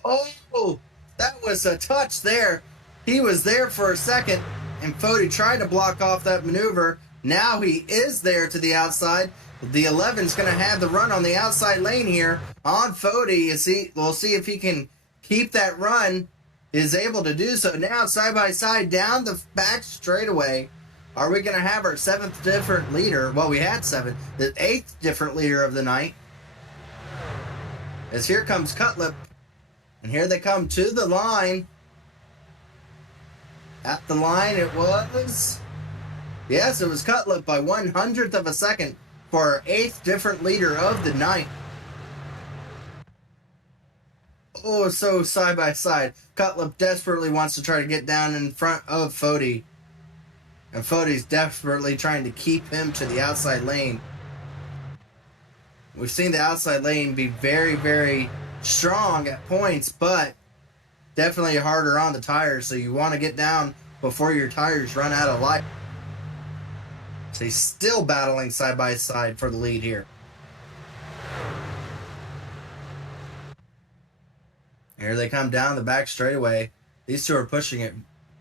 Oh, that was a touch there. He was there for a second, and Fody tried to block off that maneuver. Now he is there to the outside. The 11's going to have the run on the outside lane here on Fody. We'll see if he can keep that run. Is able to do so. Now side by side down the back straightaway. Are we going to have our 7th different leader? Well, we had 7. The 8th different leader of the night. As here comes Cutlip. And here they come to the line. At the line it was... Yes, it was Cutlip by 1/100th of a second for our 8th different leader of the night. Oh, so side by side. Cutlip desperately wants to try to get down in front of Fody. And Fody's desperately trying to keep him to the outside lane. We've seen the outside lane be very, very strong at points, but definitely harder on the tires, so you want to get down before your tires run out of life. So he's still battling side by side for the lead here. Here they come down the back straightaway. These two are pushing it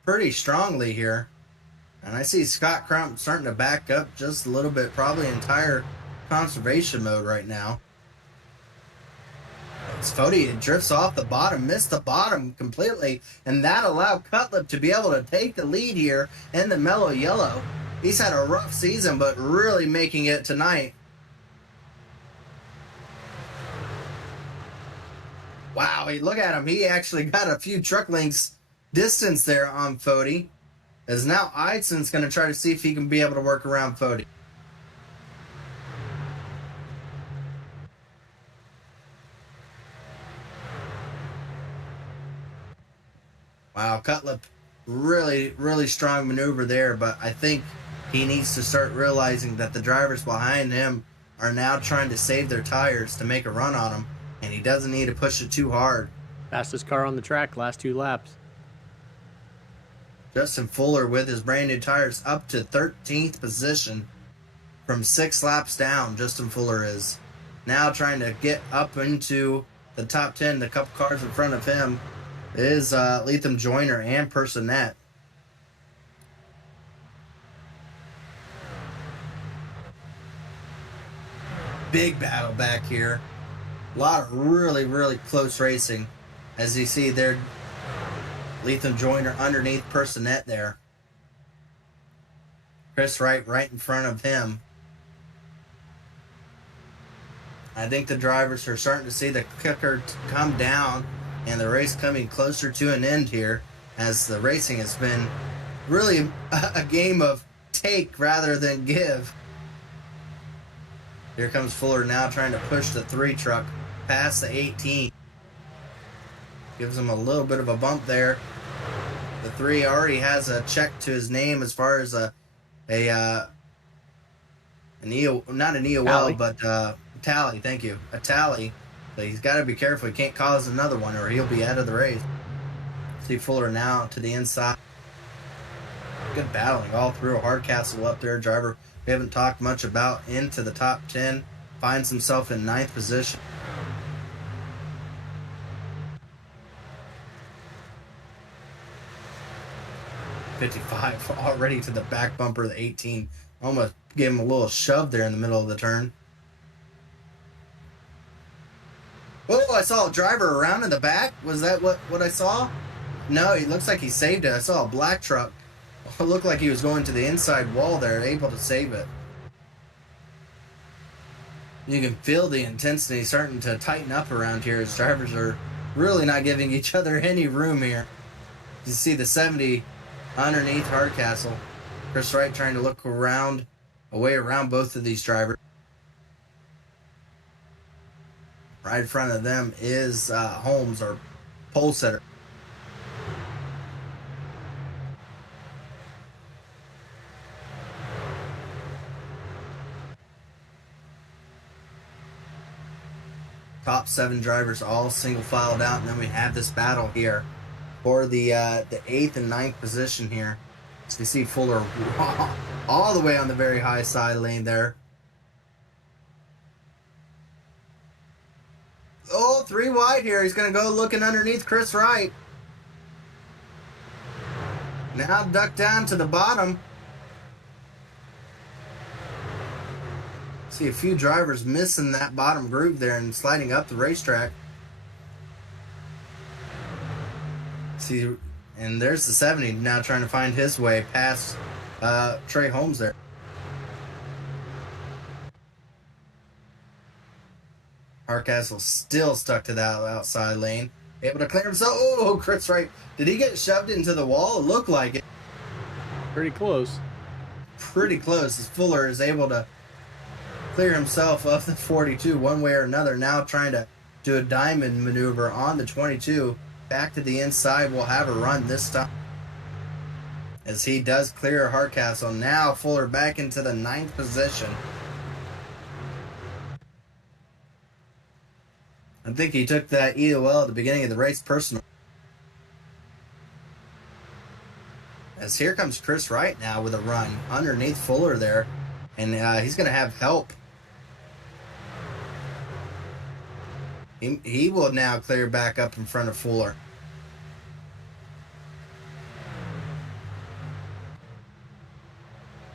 pretty strongly here. And I see Scott Crump starting to back up just a little bit, probably in tire conservation mode right now. As Fody drifts off the bottom, missed the bottom completely, and that allowed Cutlip to be able to take the lead here in the mellow yellow. He's had a rough season, but really making it tonight. Wow, look at him. He actually got a few truck lengths distance there on Fody. As now Eidsen's going to try to see if he can be able to work around Fody. Wow, Cutlip, really, really strong maneuver there, but I think he needs to start realizing that the drivers behind him are now trying to save their tires to make a run on him, and he doesn't need to push it too hard. Fastest car on the track, last 2 laps. Justin Fuller with his brand new tires up to 13th position from 6 laps down. Justin Fuller is now trying to get up into the top 10. The couple cars in front of him is Lethem Joyner and Personette. Big battle back here. A lot of really, really close racing. As you see there, Lethem Joyner underneath Personette there. Chris Wright right in front of him. I think the drivers are starting to see the kicker come down and the race coming closer to an end here, as the racing has been really a game of take rather than give. Here comes Fuller now trying to push the 3 truck past the 18. Gives him a little bit of a bump there. The 3 already has a check to his name as far as an EO, not an EOL, tally. but tally. Thank you, a tally. So he's got to be careful. He can't cause another one, or he'll be out of the race. See Fuller now to the inside. Good battling all through. Hardcastle up there, driver we haven't talked much about, into the top 10. Finds himself in 9th position. .55 already to the back bumper of the 18. Almost gave him a little shove there in the middle of the turn. Oh, I saw a driver around in the back. Was that what I saw? No, he looks like he saved it. I saw a black truck. It looked like he was going to the inside wall there, able to save it. You can feel the intensity starting to tighten up around here as drivers are really not giving each other any room here. You see the 70 underneath Hardcastle. Chris Wright trying to look around, away around both of these drivers. Right in front of them is Holmes, our pole setter. Top 7 drivers all single filed out, and then we have this battle here for the 8th and 9th position here. So you see Fuller all the way on the very high side lane there. Oh, 3 wide here. He's going to go looking underneath Chris Wright. Now duck down to the bottom. See a few drivers missing that bottom groove there and sliding up the racetrack. See, and there's the 70 now trying to find his way past Trey Holmes there. Hardcastle still stuck to that outside lane. Able to clear himself. Oh, Chris Wright. Did he get shoved into the wall? It looked like it. Pretty close. Pretty close. As Fuller is able to clear himself of the 42 one way or another. Now trying to do a diamond maneuver on the 22. Back to the inside. We'll have a run this time. As he does clear Hardcastle. Now Fuller back into the 9th position. I think he took that EOL at the beginning of the race personal. As here comes Chris Wright now with a run underneath Fuller there. And he's going to have help. He will now clear back up in front of Fuller.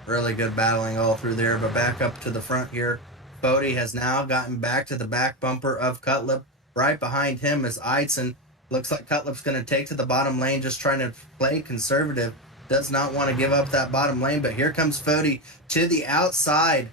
Really good battling all through there, but back up to the front here. Bodie has now gotten back to the back bumper of Cutlip. Right behind him is Eidson. Looks like Cutlip's going to take to the bottom lane, just trying to play conservative. Does not want to give up that bottom lane, but here comes Fody to the outside.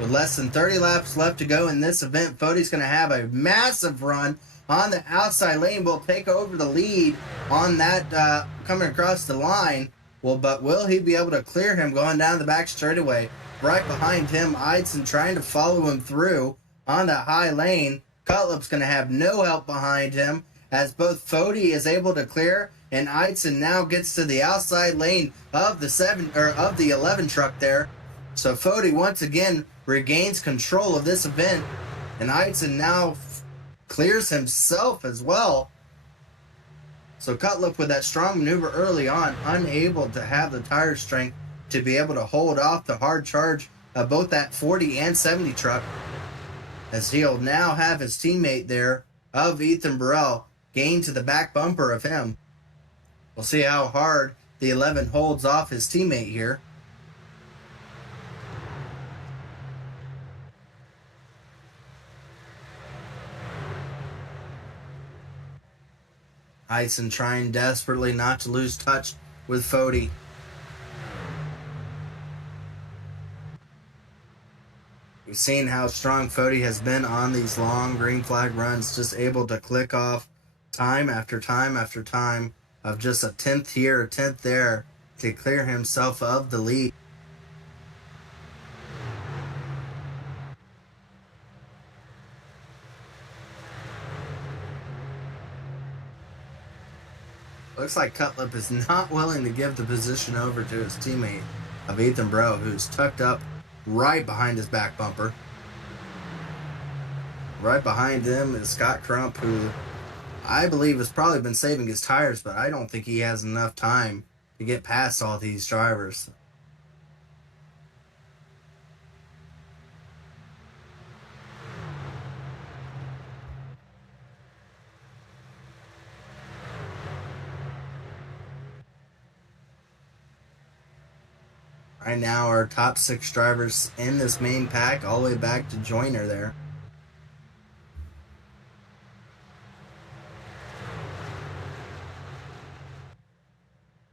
With less than 30 laps left to go in this event, Fody's going to have a massive run on the outside lane. Will take over the lead on that coming across the line. Well, but will he be able to clear him going down the back straightaway? Right behind him, Eidson trying to follow him through on that high lane. Cutlip's going to have no help behind him as both Fody is able to clear and Eidson now gets to the outside lane of the 11 truck there. So Fody once again regains control of this event, and Eidson now clears himself as well. So Cutlip with that strong maneuver early on, unable to have the tire strength to be able to hold off the hard charge of both that 40 and 70 truck, as he'll now have his teammate there of Ethan Burrell gain to the back bumper of him. We'll see how hard the 11 holds off his teammate here. Eidson trying desperately not to lose touch with Fody. We've seen how strong Fody has been on these long green flag runs, just able to click off time after time after time of just a 10th here, a 10th there to clear himself of the lead. Looks like Cutlip is not willing to give the position over to his teammate of Ethan Bro, who's tucked up right behind his back bumper. Right behind him is Scott Crump, who I believe has probably been saving his tires, but I don't think he has enough time to get past all these drivers. Right now, our top 6 drivers in this main pack, all the way back to Joyner there.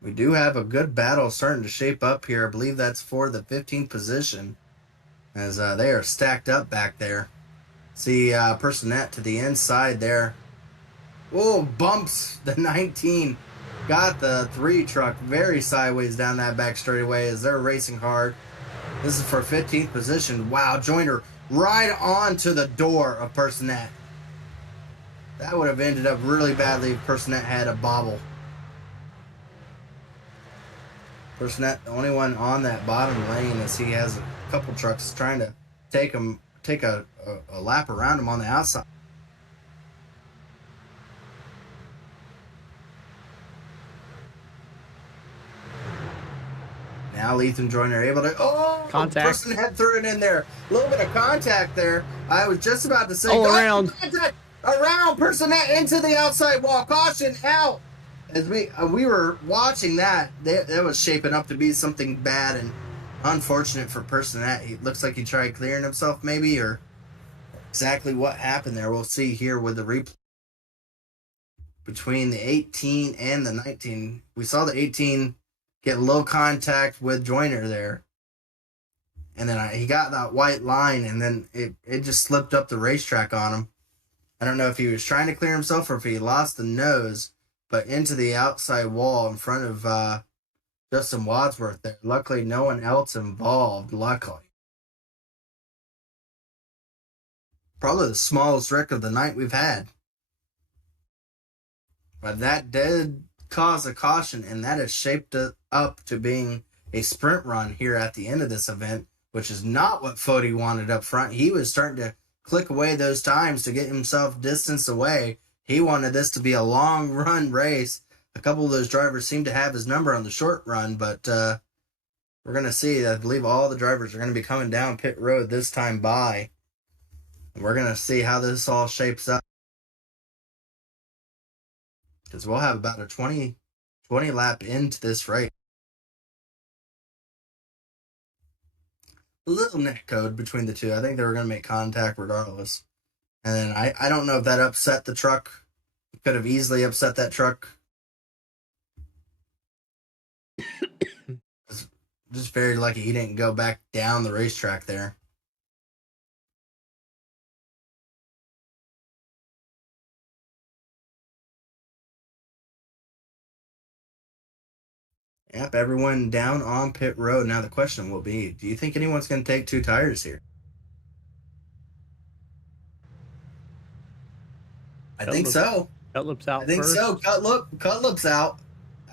We do have a good battle starting to shape up here. I believe that's for the 15th position, as they are stacked up back there. See Personette to the inside there Oh, bumps the 19. Got the 3 truck very sideways down that back straightaway as they're racing hard. This is for 15th position. Wow, Joyner right onto the door of Personette. That would have ended up really badly if Personette had a bobble. Personette, the only one on that bottom lane, as he has a couple trucks trying to take a lap around him on the outside. Now Lethan Joyner able to contact. Personette threw it in there. A little bit of contact there. I was just about to say around. Contact around Personette into the outside wall. Caution out. As we were watching that was shaping up to be something bad and unfortunate for Personette. He looks like he tried clearing himself maybe, or exactly what happened there. We'll see here with the replay. Between the 18 and the 19, we saw the 18 get low contact with Joyner there. And then he got that white line, and then it just slipped up the racetrack on him. I don't know if he was trying to clear himself or if he lost the nose, but into the outside wall in front of Justin Wadsworth there. Luckily, no one else involved, luckily. Probably the smallest wreck of the night we've had. But that did cause a caution, and that has shaped it up to being a sprint run here at the end of this event, which is not what Fody wanted up front. He was starting to click away those times to get himself distance away. He wanted this to be a long run race. A couple of those drivers seem to have his number on the short run, but we're going to see. I believe all the drivers are going to be coming down pit road this time by. And we're going to see how this all shapes up. Because we'll have about a 20 lap into this race. A little neck code between the two. I think they were going to make contact regardless. And then I don't know if that upset the truck. It could have easily upset that truck. Just very lucky he didn't go back down the racetrack there. Yep, everyone down on pit road. Now the question will be, do you think anyone's going to take 2 tires here? I think so. Cutlip's out. I think first. so. Cutlip's out.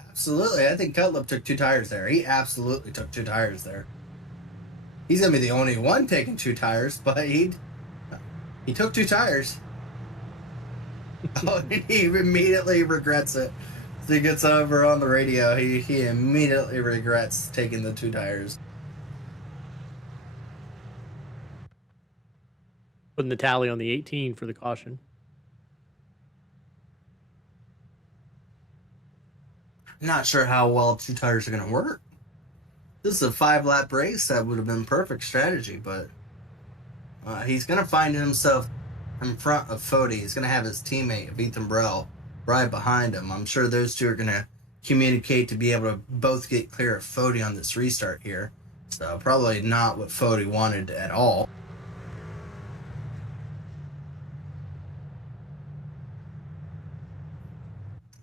Absolutely. I think Cutlip took 2 tires there. He absolutely took 2 tires there. He's going to be the only one taking 2 tires, but he took 2 tires. Oh, and he immediately regrets it. So he gets over on the radio. He immediately regrets taking the 2 tires. Putting the tally on the 18 for the caution. Not sure how well 2 tires are going to work. This is a 5-lap race. That would have been perfect strategy, but he's going to find himself in front of Fody. He's going to have his teammate, Ethan Brell, right behind him. I'm sure those two are going to communicate to be able to both get clear of Fody on this restart here. So probably not what Fody wanted at all.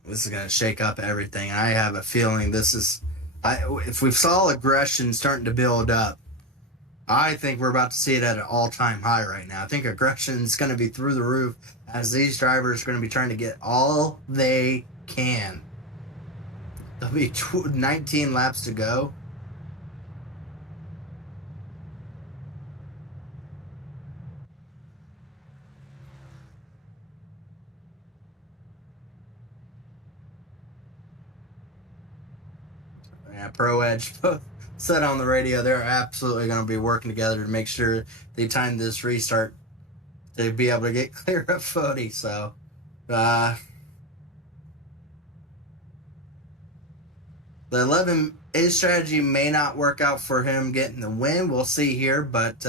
This is going to shake up everything. I have a feeling this is... if we saw aggression starting to build up, I think we're about to see it at an all-time high right now. I think aggression is going to be through the roof as these drivers are going to be trying to get all they can. There'll be 19 laps to go. Yeah, Pro Edge said on the radio they're absolutely going to be working together to make sure they time this restart to be able to get clear of Fody. So, the 11A strategy may not work out for him getting the win. We'll see here, but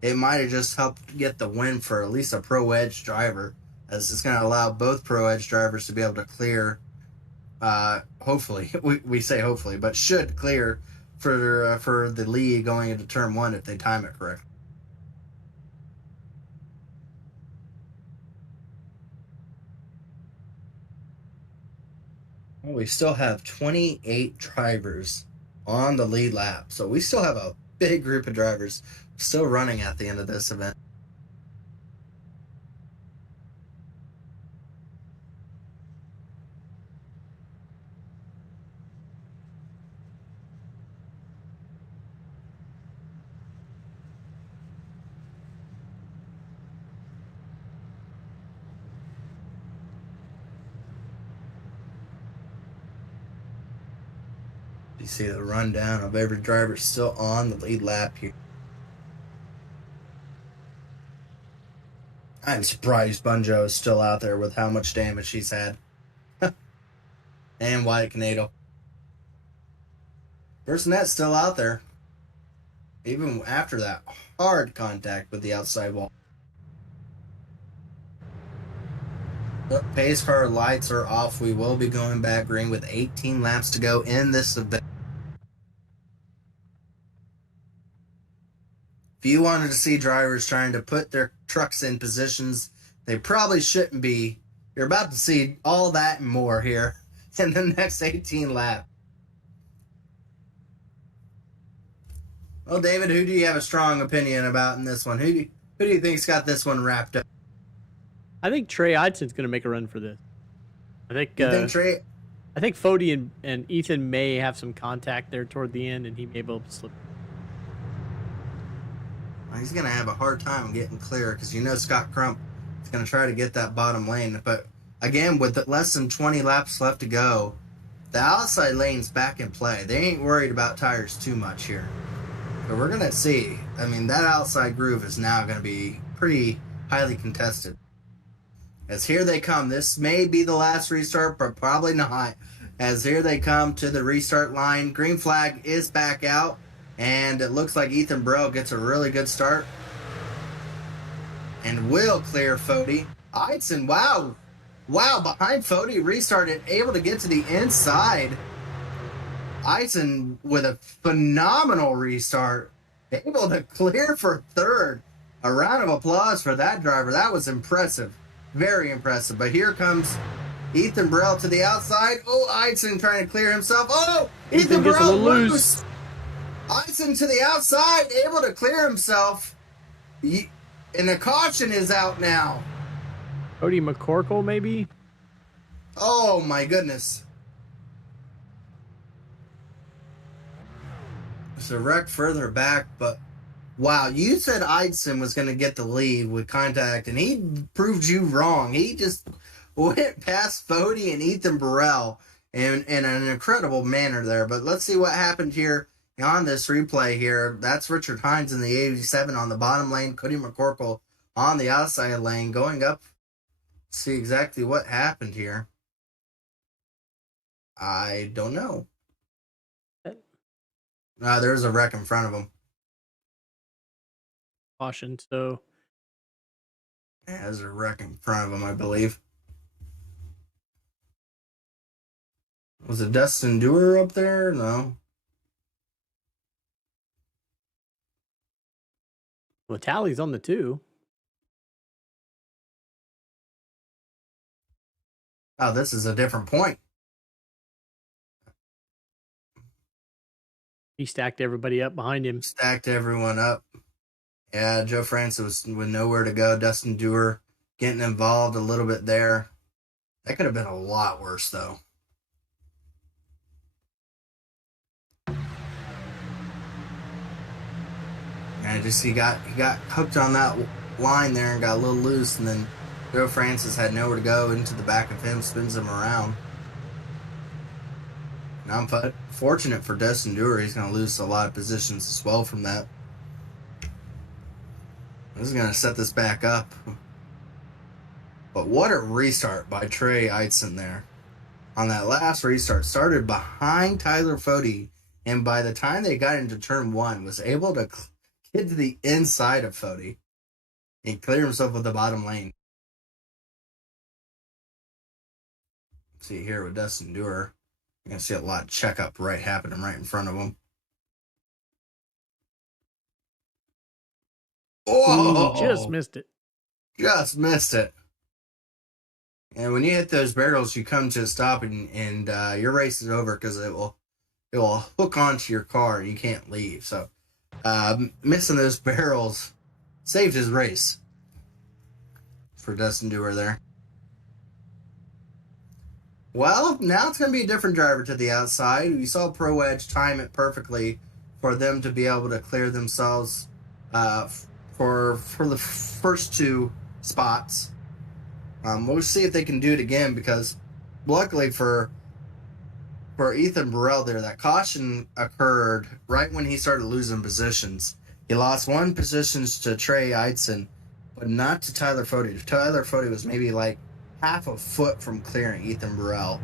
it might have just helped get the win for at least a Pro Edge driver, as it's going to allow both Pro Edge drivers to be able to clear. Hopefully, we say hopefully, but should clear for the lead going into turn 1 if they time it correctly. Well, we still have 28 drivers on the lead lap, so we still have a big group of drivers still running at the end of this event. You see the rundown of every driver still on the lead lap here. I'm surprised Bunjo is still out there with how much damage she's had. And Wyatt Canado. Burnet's still out there. Even after that hard contact with the outside wall. The pace car lights are off. We will be going back green with 18 laps to go in this event. If you wanted to see drivers trying to put their trucks in positions they probably shouldn't be, you're about to see all that and more here in the next 18 laps. Well, David, who do you have a strong opinion about in this one? Who do you think's got this one wrapped up? I think Trey Eidson's going to make a run for this. I think Trey? I think Fody and Ethan may have some contact there toward the end, and he may be able to slip. He's going to have a hard time getting clear because you know Scott Crump is going to try to get that bottom lane. But again, with less than 20 laps left to go, the outside lane's back in play. They ain't worried about tires too much here. But we're going to see. I mean, that outside groove is now going to be pretty highly contested. As here they come. This may be the last restart, but probably not. As here they come to the restart line. Green flag is back out. And it looks like Ethan Burrell gets a really good start. And will clear Fody. Eidson, wow. Wow, behind Fody, restarted, able to get to the inside. Eidson with a phenomenal restart. Able to clear for third. A round of applause for that driver. That was impressive. Very impressive. But here comes Ethan Burrell to the outside. Oh, Eidson trying to clear himself. Oh, Ethan gets a Burrell little loose. Eidson to the outside, able to clear himself. And the caution is out now. Cody McCorkle, maybe? Oh, my goodness. It's a wreck further back, but wow, you said Eidson was going to get the lead with contact, and he proved you wrong. He just went past Fody and Ethan Burrell in an incredible manner there. But let's see what happened here on this replay here. That's Richard Hines in the 87 on the bottom lane. Cody McCorkle on the outside lane going up. See exactly what happened here. I don't know. There's a wreck in front of him. Caution, so. Yeah, there's a wreck in front of him, I believe. Was it Dustin Dewar up there? No. Well, tally's on the 2. Oh, this is a different point. He stacked everybody up behind him. Stacked everyone up. Yeah, Joe Francis with nowhere to go. Dustin Dewar getting involved a little bit there. That could have been a lot worse, though. And he got hooked on that line there and got a little loose, and then Joe Francis had nowhere to go into the back of him, spins him around. And I'm fortunate for Dustin Dewar. He's going to lose a lot of positions as well from that. This is going to set this back up. But what a restart by Trey Eidson there. On that last restart, started behind Tyler Fody, and by the time they got into turn 1, was able to get to the inside of Fody and clear himself with the bottom lane. See here with Dustin Dewar. You're going to see a lot of checkup happening right in front of him. Oh! Just missed it. Just missed it. And when you hit those barrels, you come to a stop, and your race is over because it will hook onto your car. You can't leave. So missing those barrels saved his race for Dustin Dewar there. Well, now it's going to be a different driver to the outside. We saw Pro Edge time it perfectly for them to be able to clear themselves for the first two spots. We'll see if they can do it again, because luckily for Ethan Burrell there, that caution occurred right when he started losing positions. He lost 1 position to Trey Eidson, but not to Tyler Fody. Tyler Fody was maybe like half a foot from clearing Ethan Burrell.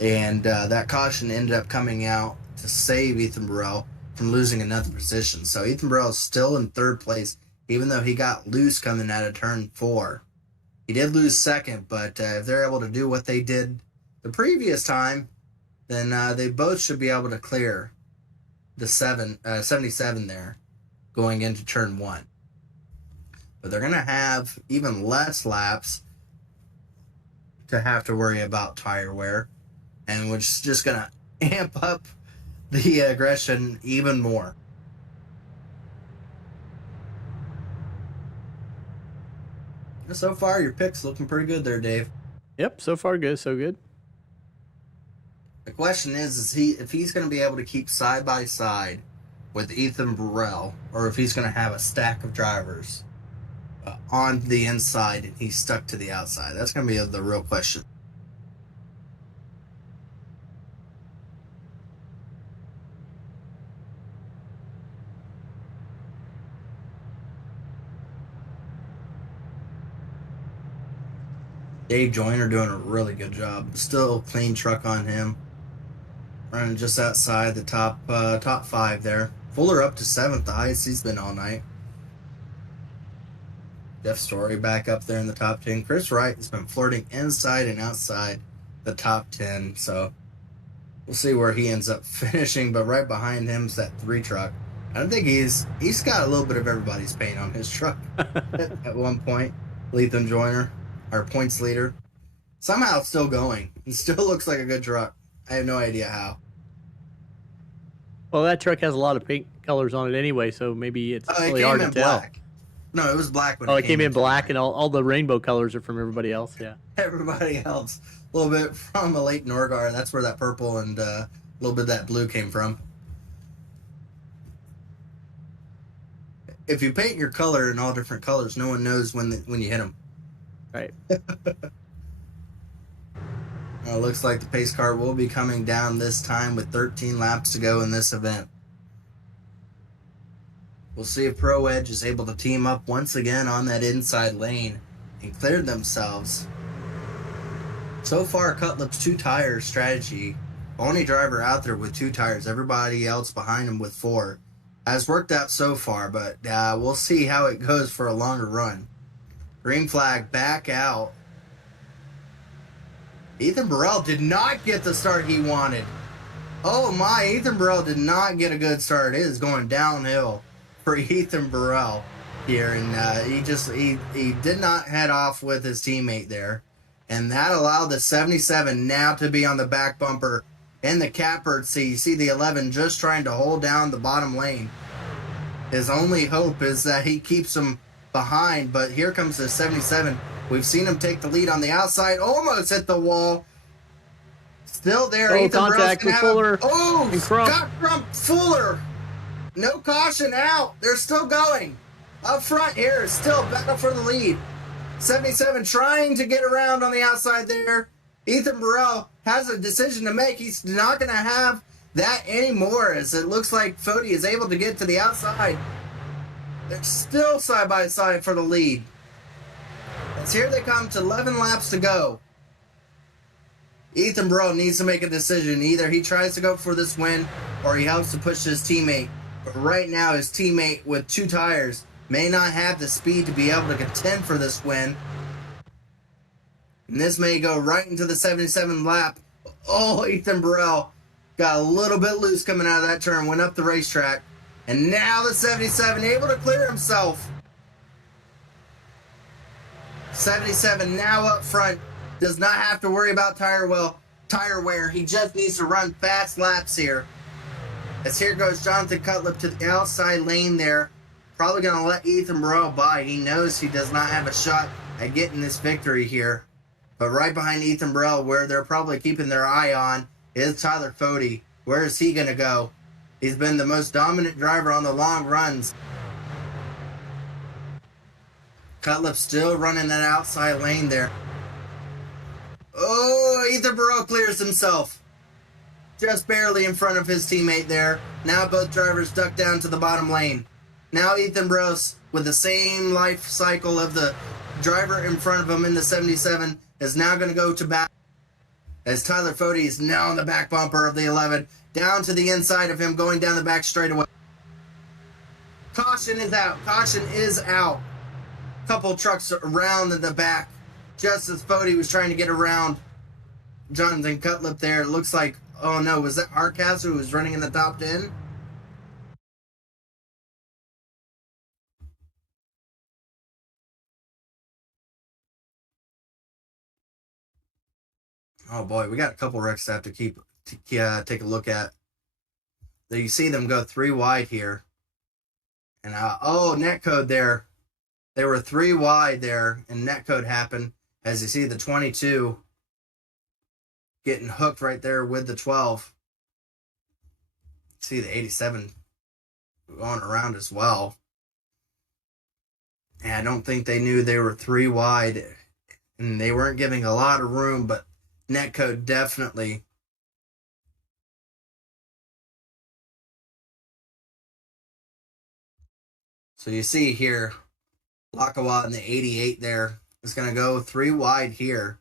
And that caution ended up coming out to save Ethan Burrell from losing another position. So Ethan Burrell is still in 3rd place, even though he got loose coming out of turn 4. He did lose 2nd, but if they're able to do what they did the previous time, then they both should be able to clear the 77 there going into turn 1. But they're going to have even less laps to have to worry about tire wear, and which is just going to amp up the aggression even more. So far, your pick's looking pretty good there, Dave. Yep, so far good, so good. The question is if he's going to be able to keep side by side with Ethan Burrell, or if he's going to have a stack of drivers on the inside and he's stuck to the outside. That's going to be the real question. Dave Joyner doing a really good job. Still clean truck on him. Running just outside the top 5 there. Fuller up to 7th, the highest he's been all night. Jeff Story back up there in the top 10. Chris Wright has been flirting inside and outside the top 10. So we'll see where he ends up finishing. But right behind him is that 3 truck. I don't think he's got a little bit of everybody's paint on his truck at one point. Lethan Joyner, our points leader, somehow it's still going. It still looks like a good truck. I have no idea how. Well, that truck has a lot of paint colors on it anyway, so maybe it's really it hard came to in tell. black. No, it was black when it came in black, and all the rainbow colors are from everybody else, yeah. Everybody else. A little bit from a late Norgard. That's where that purple and a little bit of that blue came from. If you paint your color in all different colors, no one knows when you hit them. Right. It looks like the pace car will be coming down this time with 13 laps to go in this event. We'll see if Pro Edge is able to team up once again on that inside lane and clear themselves. So far, Cutlip's 2-tire strategy, only driver out there with 2 tires, everybody else behind him with 4, has worked out so far, but we'll see how it goes for a longer run. Green flag back out. Ethan Burrell did not get the start he wanted. Oh my, Ethan Burrell did not get a good start. It is going downhill for Ethan Burrell here, and he did not head off with his teammate there, and that allowed the 77 now to be on the back bumper in the catbird seat. You see the 11 just trying to hold down the bottom lane. His only hope is that he keeps him behind, but here comes the 77. We've seen him take the lead on the outside, almost hit the wall. Still there. Oh, Ethan contact with Fuller. And Crump. Scott Crump, Fuller. No caution out. They're still going. Up front here, still battle for the lead. 77 trying to get around on the outside there. Ethan Burrell has a decision to make. He's not going to have that anymore, as it looks like Fody is able to get to the outside. They're still side by side for the lead. As here they come to 11 laps to go. Ethan Burrell needs to make a decision. Either he tries to go for this win or he helps to push his teammate. But right now his teammate with 2 tires may not have the speed to be able to contend for this win. And this may go right into the 77 lap. Oh, Ethan Burrell got a little bit loose coming out of that turn, went up the racetrack. And now the 77 able to clear himself. 77 now up front. does not have to worry about tire wear. He just needs to run fast laps here. As here goes Jonathan Cutlip to the outside lane there. Probably going to let Ethan Burrell by. He knows he does not have a shot at getting this victory here. But right behind Ethan Burrell, where they're probably keeping their eye on, is Tyler Fode. Where is he going to go? He's been the most dominant driver on the long runs. Cutlip still running that outside lane there. Oh, Ethan Burrell clears himself. Just barely in front of his teammate there. Now both drivers duck down to the bottom lane. Now Ethan Burrell, with the same life cycle of the driver in front of him in the 77, is now going to go to back. As Tyler Fode is now on the back bumper of the 11, down to the inside of him, going down the back straightaway. Caution is out. Caution is out. Couple trucks around in the back, just as Fode was trying to get around Jonathan Cutlip there. It looks like, oh no, was that Arcas who was running in the top 10? Oh boy, we got a couple wrecks to have to take a look at. So you see them go 3 wide here. And netcode there. They were 3 wide there, and netcode happened. As you see the 22 getting hooked right there with the 12. See the 87 going around as well. And I don't think they knew they were 3 wide, and they weren't giving a lot of room, but netcode definitely. So you see here, Lakawa in the 88 there is going to go 3 wide here.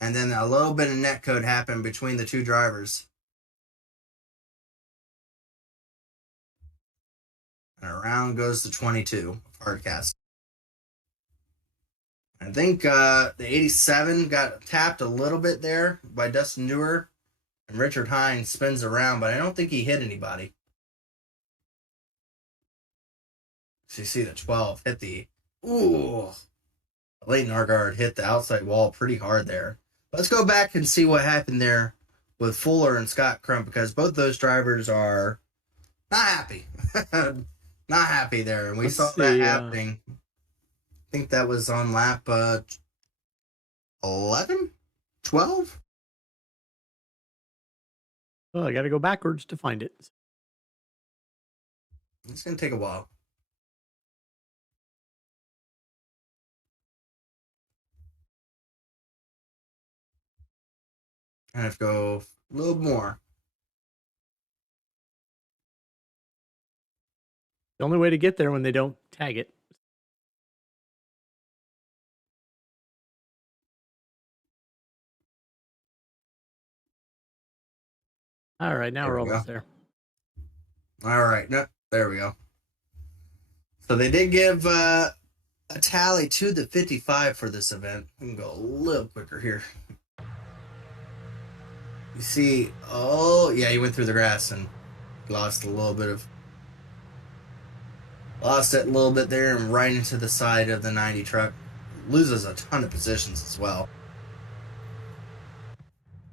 And then a little bit of netcode happened between the 2 drivers. And around goes the 22 hardcast. I think the 87 got tapped a little bit there by Dustin Dewar. And Richard Hines spins around, but I don't think he hit anybody. So you see the 12 hit the... Ooh! Leighton Argard hit the outside wall pretty hard there. Let's go back and see what happened there with Fuller and Scott Crump, because both those drivers are not happy. Not happy there. And we saw that happening. I think that was on lap 11? 12? Well, I got to go backwards to find it. It's going to take a while. I have to go a little more. The only way to get there when they don't tag it. All right, now we're almost there. All right, no, there we go. So they did give a tally to the 55 for this event. We can go a little quicker here. You see, oh, yeah, he went through the grass and lost it a little bit there and right into the side of the 90 truck. Loses a ton of positions as well.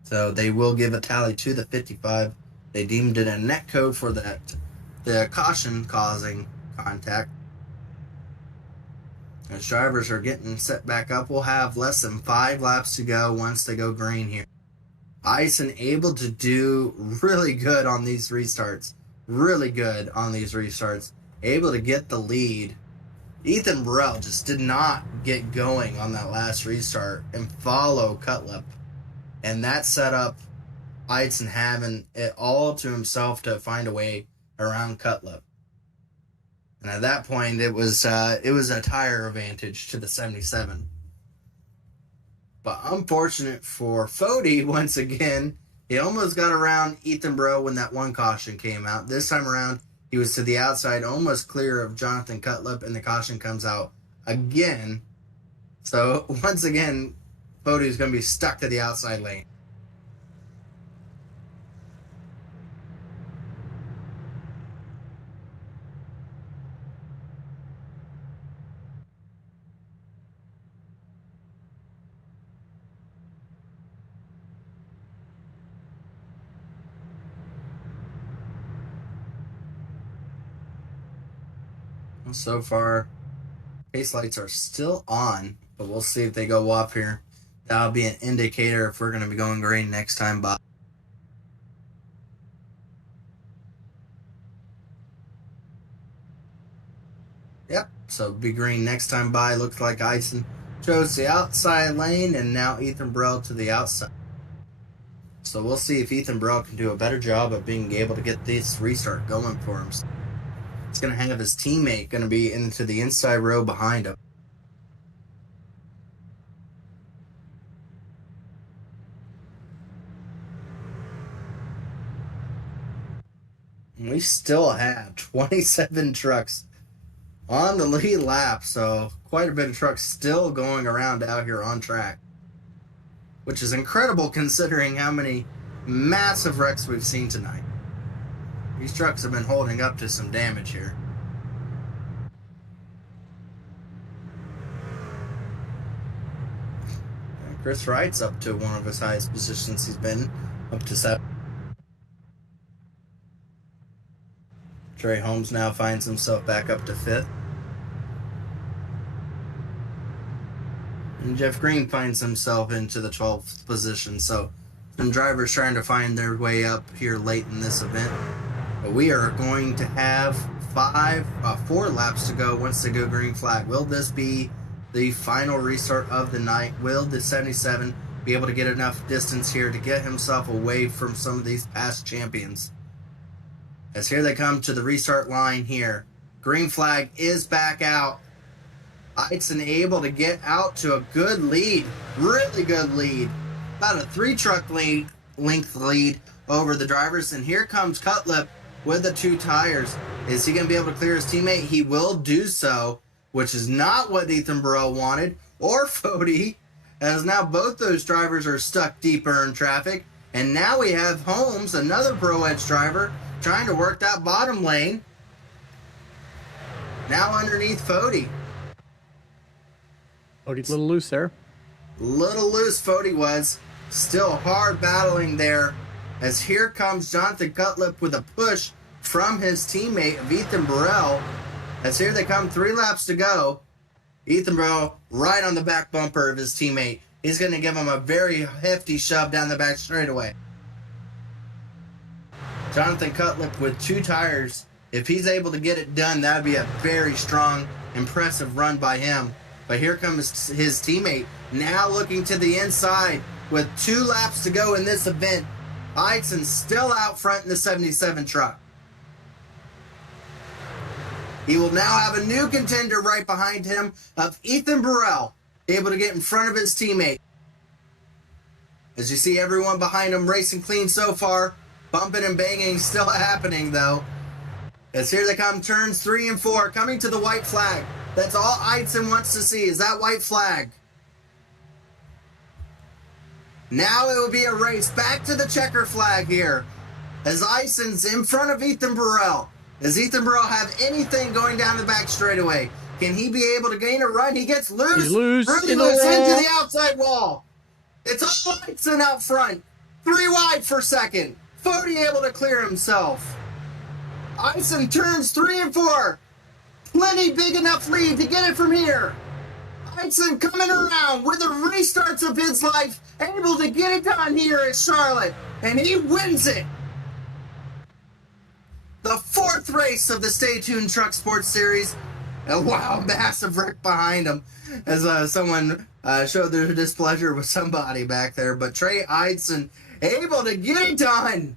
So they will give a tally to the 55. They deemed it a net code for the caution causing contact. As drivers are getting set back up, we'll have less than 5 laps to go once they go green here. Ison able to do really good on these restarts. Able to get the lead. Ethan Burrell just did not get going on that last restart and follow Cutlip. And that set up Ison having it all to himself to find a way around Cutlip. And at that point, it was a tire advantage to the 77. But unfortunate for Fode, once again, he almost got around Ethan Burrell when that one caution came out. This time around, he was to the outside, almost clear of Jonathan Cutlip, and the caution comes out again. So, once again, Fode is going to be stuck to the outside lane. So far, pace lights are still on, but we'll see if they go off here. That'll be an indicator if we're going to be going green next time by. Yep, so be green next time by. Looks like Ison chose the outside lane, and now Ethan Burrell to the outside. So we'll see if Ethan Burrell can do a better job of being able to get this restart going for him. It's going to have his teammate going to be into the inside row behind him. And we still have 27 trucks on the lead lap, so quite a bit of trucks still going around out here on track, which is incredible considering how many massive wrecks we've seen tonight. These trucks have been holding up to some damage here. And Chris Wright's up to one of his highest positions he's been, up to 7. Trey Holmes now finds himself back up to 5th. And Jeff Green finds himself into the 12th position. So some drivers trying to find their way up here late in this event. But we are going to have 4 laps to go once they go green flag. Will this be the final restart of the night? Will the 77 be able to get enough distance here to get himself away from some of these past champions? As here they come to the restart line here. Green flag is back out. Ison able to get out to a good lead. Really good lead. About a 3-truck length lead over the drivers. And here comes Cutlip with the 2 tires. Is he going to be able to clear his teammate? He will do so, which is not what Ethan Burrell wanted, or Fody, as now both those drivers are stuck deeper in traffic. And now we have Holmes, another Pro Edge driver, trying to work that bottom lane. Now underneath Fody. Fody's a little loose there. Little loose Fody was. Still hard battling there. As here comes Jonathan Cutlip with a push from his teammate of Ethan Burrell. As here they come, 3 laps to go. Ethan Burrell right on the back bumper of his teammate. He's going to give him a very hefty shove down the back straightaway. Jonathan Cutlip with 2 tires. If he's able to get it done, that would be a very strong, impressive run by him. But here comes his teammate, now looking to the inside with 2 laps to go in this event. Ison still out front in the 77 truck. He will now have a new contender right behind him of Ethan Burrell, able to get in front of his teammate. As you see everyone behind him racing clean so far. Bumping and banging still happening though. As here they come, turns 3 and 4, coming to the white flag. That's all Ison wants to see, is that white flag. Now it will be a race back to the checker flag here. As Ison's in front of Ethan Burrell. Does Ethan Burrell have anything going down the back straightaway? Can he be able to gain a run? He gets loose. He's loose. Really loose into the outside wall. It's all Ison out front. 3 wide for second. Fody able to clear himself. Ison turns 3 and 4. Plenty big enough lead to get it from here. Ison coming around with the restarts of his life, able to get it done here at Charlotte, and he wins it. The 4th race of the Stay Tuned Truck Sports Series. And wow, massive wreck behind him as someone showed their displeasure with somebody back there. But Trey Ison able to get it done.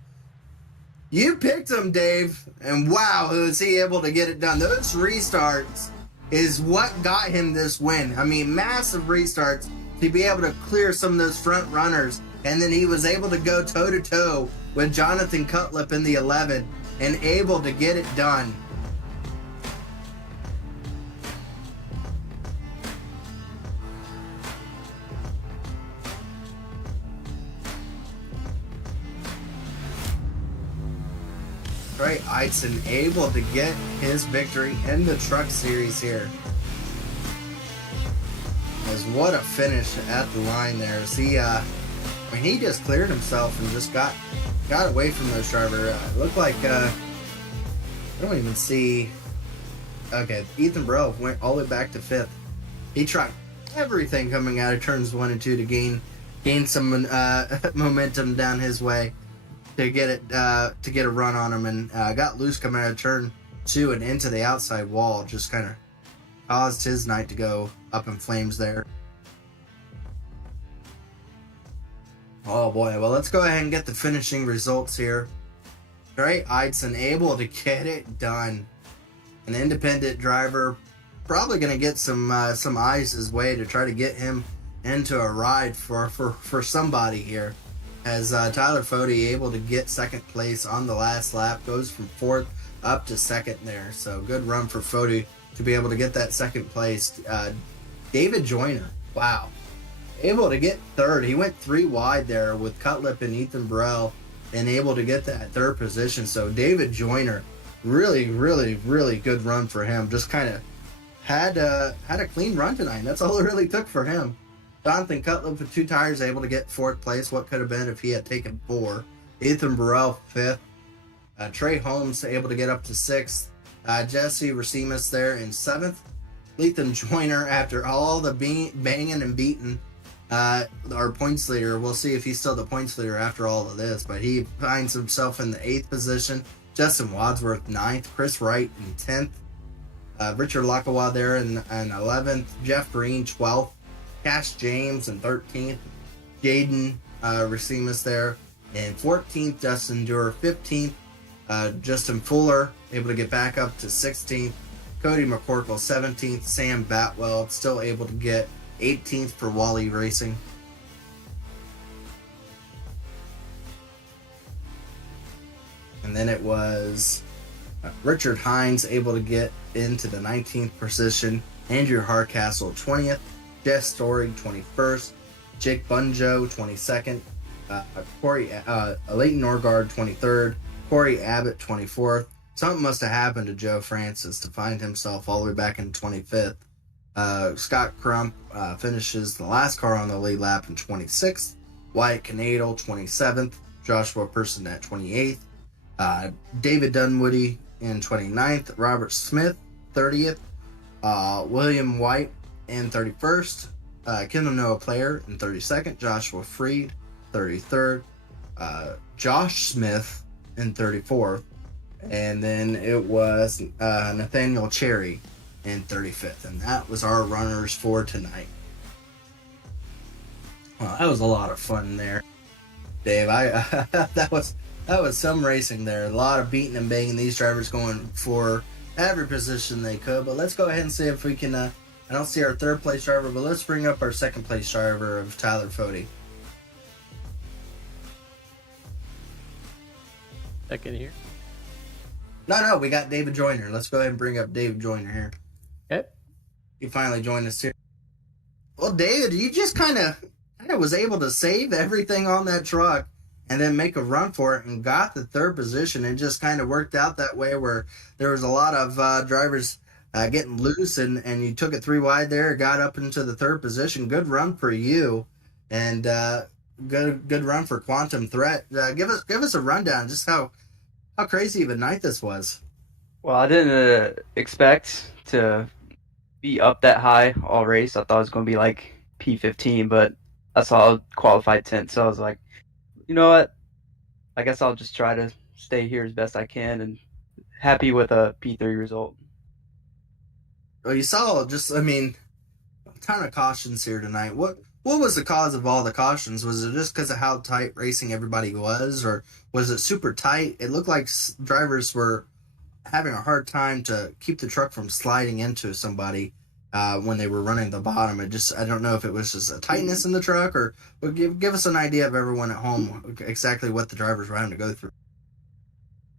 You picked him, Dave, and wow, was he able to get it done. Those restarts is what got him this win. I mean, massive restarts to be able to clear some of those front runners, and then he was able to go toe-to-toe with Jonathan Cutlip in the 11 and able to get it done. Trey Ison able to get his victory in the Truck Series here. As what a finish at the line there. As he, he just cleared himself and just got away from those drivers. Looked like I don't even see Okay, Ethan Burrell went all the way back to 5th. He tried everything coming out of turns 1 and 2 to gain some momentum down his way to get a run on him, and got loose coming out of turn 2 and into the outside wall. Just kind of caused his night to go up in flames there. Oh boy, well, let's go ahead and get the finishing results here. Trey Eidson able to get it done. An independent driver, probably going to get some eyes his way to try to get him into a ride for somebody here. As Tyler Fody able to get second place on the last lap, goes from 4th up to 2nd there. So good run for Fody to be able to get that second place. David Joyner, wow, able to get 3rd. He went 3 wide there with Cutlip and Ethan Burrell, and able to get that 3rd position. So David Joyner, really, really, really good run for him. Just kind of had a clean run tonight. That's all it really took for him. Jonathan Cutlip with 2 tires, able to get 4th place. What could have been if he had taken 4. Ethan Burrell 5th. Trey Holmes able to get up to 6th. Jesse Racimus there in 7th. Lethan Joyner, after all the banging and beating, our points leader. We'll see if he's still the points leader after all of this, but he finds himself in the 8th position. Justin Wadsworth 9th. Chris Wright in 10th. Richard Lakawa there in 11th. Jeff Green 12th. Cash James in 13th. Jaden Racimus there in 14th. Justin Dewar 15th. Justin Fuller able to get back up to 16th. Cody McCorkle 17th. Sam Batwell still able to get 18th for Wally Racing. And then it was Richard Hines able to get into the 19th position. Andrew Hardcastle 20th. Jess Story 21st. Jake Bunjo 22nd. Leighton Norgard 23rd. Corey Abbott 24th. Something must have happened to Joe Francis to find himself all the way back in 25th. Scott Crump finishes the last car on the lead lap in 26th. Wyatt Canadle 27th. Joshua Person at 28th. David Dunwoody in 29th. Robert Smith 30th. William White in 31st. Kendall Noah Player in 32nd. Joshua Freed 33rd. Josh Smith in 34th. And then it was Nathaniel Cherry in 35th. And that was our runners for tonight. Well, that was a lot of fun there, Dave. That was some racing there. A lot of beating and banging. These drivers going for every position they could. But let's go ahead and see if we can. I don't see our 3rd place driver, but let's bring up our 2nd place driver of Tyler Fody. Second here. No, we got David Joyner. Let's go ahead and bring up David Joyner here. Okay. He finally joined us here. Well, David, you just kind of was able to save everything on that truck and then make a run for it and got the 3rd position. It just kind of worked out that way where there was a lot of drivers getting loose, and you took it 3 wide there, got up into the 3rd position. Good run for you, and good run for Quantum Threat. Give us a rundown just how crazy of a night this was. Well, I didn't expect to be up that high all race. I thought it was going to be like P15, but I saw qualified 10th, so I was like, you know what? I guess I'll just try to stay here as best I can, and happy with a P3 result. Well, you saw a ton of cautions here tonight. What was the cause of all the cautions? Was it just because of how tight racing everybody was, or was it super tight? It looked like drivers were having a hard time to keep the truck from sliding into somebody when they were running the bottom. I don't know if it was just a tightness in the truck, or give us an idea of everyone at home exactly what the drivers were having to go through.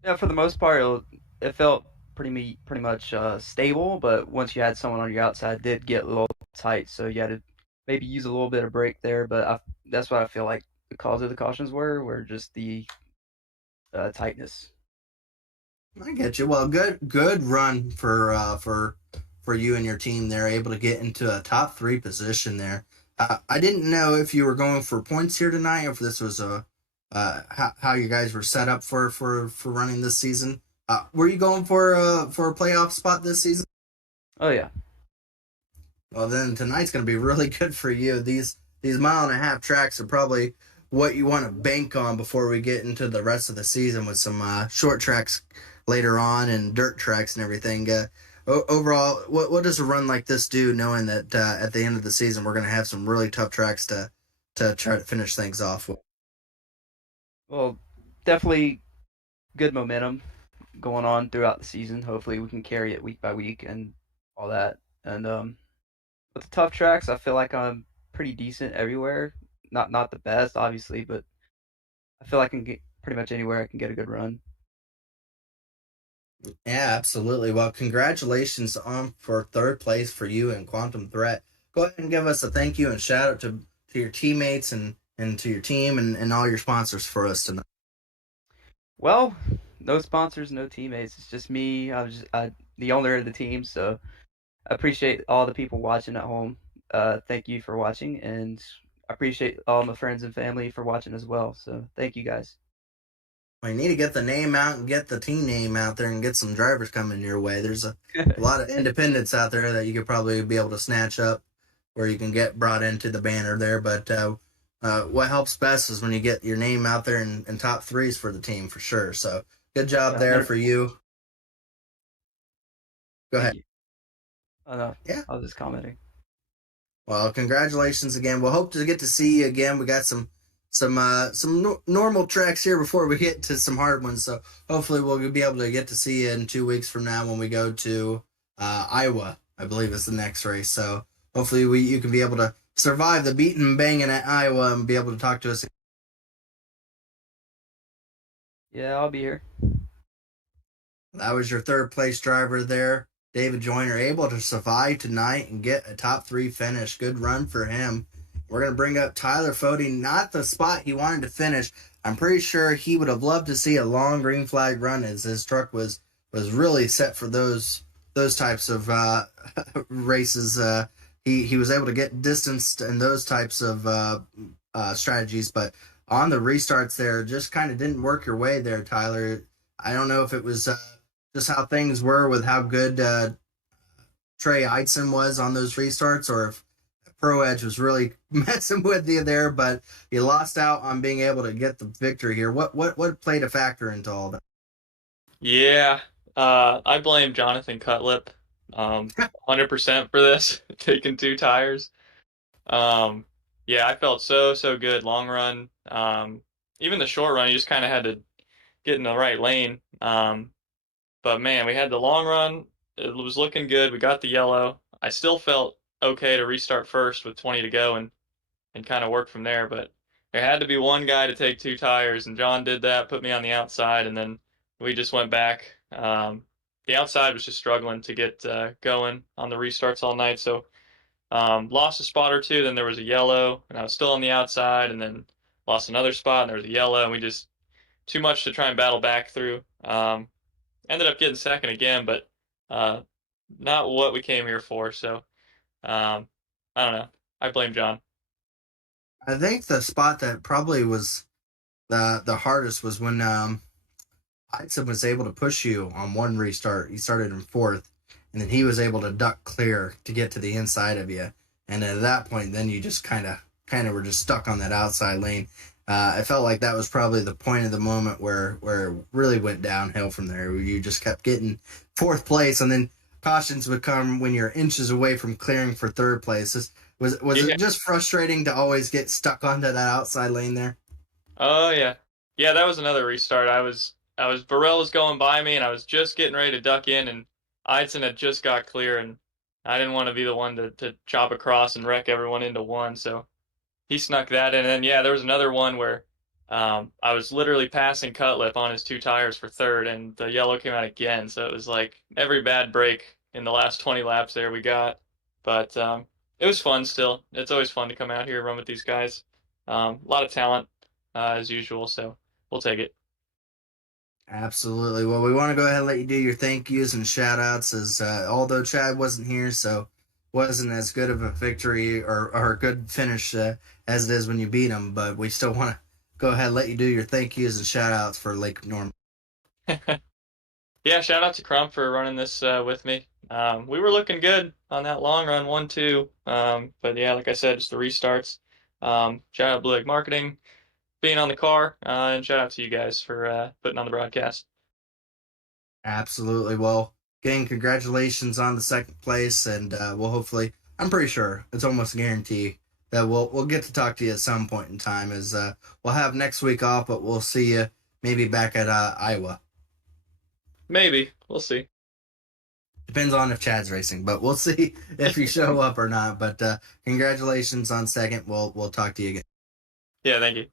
Yeah, for the most part, it felt pretty much stable, but once you had someone on your outside, it did get a little tight, so you had to maybe use a little bit of brake there, but that's what I feel like the cause of the cautions were just the tightness. I get you. Well, good run for you and your team there, able to get into a top 3 position there. I didn't know if you were going for points here tonight, or if this was how you guys were set up for running this season. Were you going for a playoff spot this season? Oh yeah. Well, then tonight's going to be really good for you. These mile and a half tracks are probably what you want to bank on before we get into the rest of the season with some short tracks later on and dirt tracks and everything. Overall, what does a run like this do, knowing that at the end of the season we're going to have some really tough tracks to try to finish things off with? Well, definitely good momentum going on throughout the season. Hopefully, we can carry it week by week and all that. And with the tough tracks, I feel like I'm pretty decent everywhere. Not the best, obviously, but I feel like I can get pretty much anywhere I can get a good run. Yeah, absolutely. Well, congratulations on for third place for you in Quantum Threat. Go ahead and give us a thank you and shout out to your teammates and to your team and all your sponsors for us tonight. Well, no sponsors, no teammates. It's just me. The owner of the team, so I appreciate all the people watching at home. Thank you for watching, and I appreciate all my friends and family for watching as well. So thank you guys. We need to get the name out and get the team name out there and get some drivers coming your way. There's a lot of independents out there that you could probably be able to snatch up where you can get brought into the banner there. But what helps best is when you get your name out there in top threes for the team for sure. So good job there for you. Go ahead. Oh no, Yeah. I was just commenting. Well, congratulations again. We'll hope to get to see you again. We got some normal tracks here before we get to some hard ones. So hopefully we'll be able to get to see you in 2 weeks from now when we go to Iowa, I believe is the next race. So hopefully you can be able to survive the beating and banging at Iowa and be able to talk to us. Yeah, I'll be here. That was your third place driver there, David Joyner, able to survive tonight and get a top 3 finish. Good run for him. We're going to bring up Tyler Fody, not the spot he wanted to finish. I'm pretty sure he would have loved to see a long green flag run as his truck was really set for those types of races. He was able to get distanced in those types of strategies, but on the restarts there, just kind of didn't work your way there, Tyler. I don't know if it was just how things were with how good Trey Eitzen was on those restarts, or if Pro Edge was really messing with you there, but you lost out on being able to get the victory here. What played a factor into all that? Yeah, I blame Jonathan Cutlip 100% for this, taking 2 tires. Yeah, I felt so good long run. Even the short run, you just kind of had to get in the right lane. But man, we had the long run. It was looking good. We got the yellow. I still felt okay to restart first with 20 to go and kind of work from there. But there had to be one guy to take 2 tires, and John did that, put me on the outside, and then we just went back. The outside was just struggling to get going on the restarts all night. So lost a spot or two. Then there was a yellow, and I was still on the outside, and then lost another spot, and there was a yellow, and we just too much to try and battle back through. Ended up getting second again, but not what we came here for. So I don't know. I blame John. I think the spot that probably was the hardest was when Eitzen was able to push you on one restart. He started in 4th, and then he was able to duck clear to get to the inside of you. And at that point, then you just kind of were just stuck on that outside lane. I felt like that was probably the point of the moment where it really went downhill from there. Where you just kept getting 4th place, and then cautions would come when you're inches away from clearing for 3rd place. Was it just frustrating to always get stuck onto that outside lane there? Oh yeah, yeah. That was another restart. Burrell was going by me, and I was just getting ready to duck in, and Eitzen had just got clear, and I didn't want to be the one to chop across and wreck everyone into one. So he snuck that in. And then, yeah, there was another one where I was literally passing Cutlip on his 2 tires for 3rd, and the yellow came out again. So it was like every bad break in the last 20 laps there we got. But it was fun still. It's always fun to come out here and run with these guys. A lot of talent, as usual, so we'll take it. Absolutely. Well, we want to go ahead and let you do your thank yous and shout outs, as although Chad wasn't here, so wasn't as good of a victory or a good finish as it is when you beat him, but we still want to go ahead and let you do your thank yous and shout outs for Lake Norman. Yeah, shout out to Crump for running this with me. We were looking good on that long run, 1-2. But yeah, like I said, just the restarts. Shout out Blue Egg Marketing, being on the car, and shout out to you guys for putting on the broadcast. Absolutely. Well, again, congratulations on the second place, and we'll hopefully, I'm pretty sure it's almost a guarantee that we'll get to talk to you at some point in time. As we'll have next week off, but we'll see you maybe back at Iowa. Maybe. We'll see. Depends on if Chad's racing, but we'll see if you show up or not. But congratulations on second. We'll talk to you again. Yeah, thank you.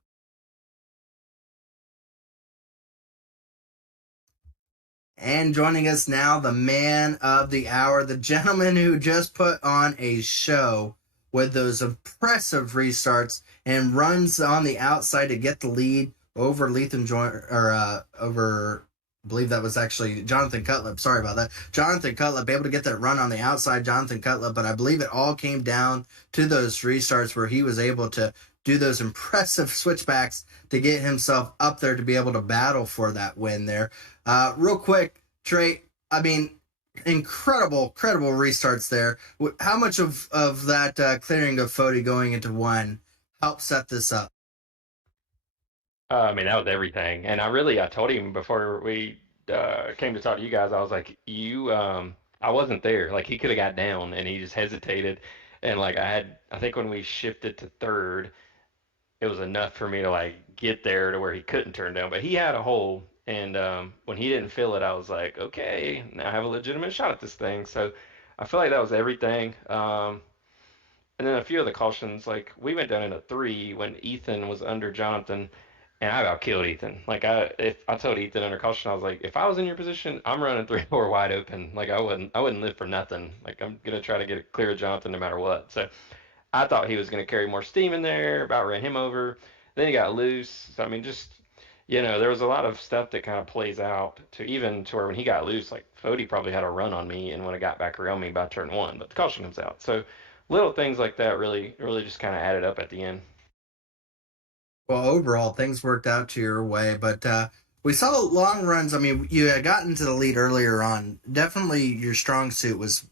And joining us now, the man of the hour, the gentleman who just put on a show with those impressive restarts and runs on the outside to get the lead over Lethan Joyner, or over, I believe that was actually Jonathan Cutlip. Sorry about that. Jonathan Cutlip, able to get that run on the outside, Jonathan Cutlip, but I believe it all came down to those restarts where he was able to do those impressive switchbacks to get himself up there to be able to battle for that win there. Real quick, Trey, I mean, incredible restarts there. How much of that clearing of Fody going into one helped set this up? I mean, that was everything. And I told him before we came to talk to you guys, I was like, I wasn't there. Like, he could have got down and he just hesitated. And like, I think when we shifted to third, it was enough for me to like get there to where he couldn't turn down. But he had a hole. And when he didn't feel it, I was like, okay, now I have a legitimate shot at this thing. So I feel like that was everything. And then a few of the cautions, like we went down into three when Ethan was under Jonathan, and I about killed Ethan. Like if I told Ethan under caution, I was like, if I was in your position, I'm running 3-4 wide open. Like I wouldn't live for nothing. Like I'm gonna try to get it clear of Jonathan no matter what. So I thought he was gonna carry more steam in there. About ran him over. Then he got loose. So I mean, just there was a lot of stuff that kind of plays out to where when he got loose, like Fody probably had a run on me and when it got back around me by turn one, but the caution comes out. So little things like that really just kind of added up at the end. Well, overall, things worked out to your way, but we saw long runs. I mean, you had gotten to the lead earlier on. Definitely your strong suit was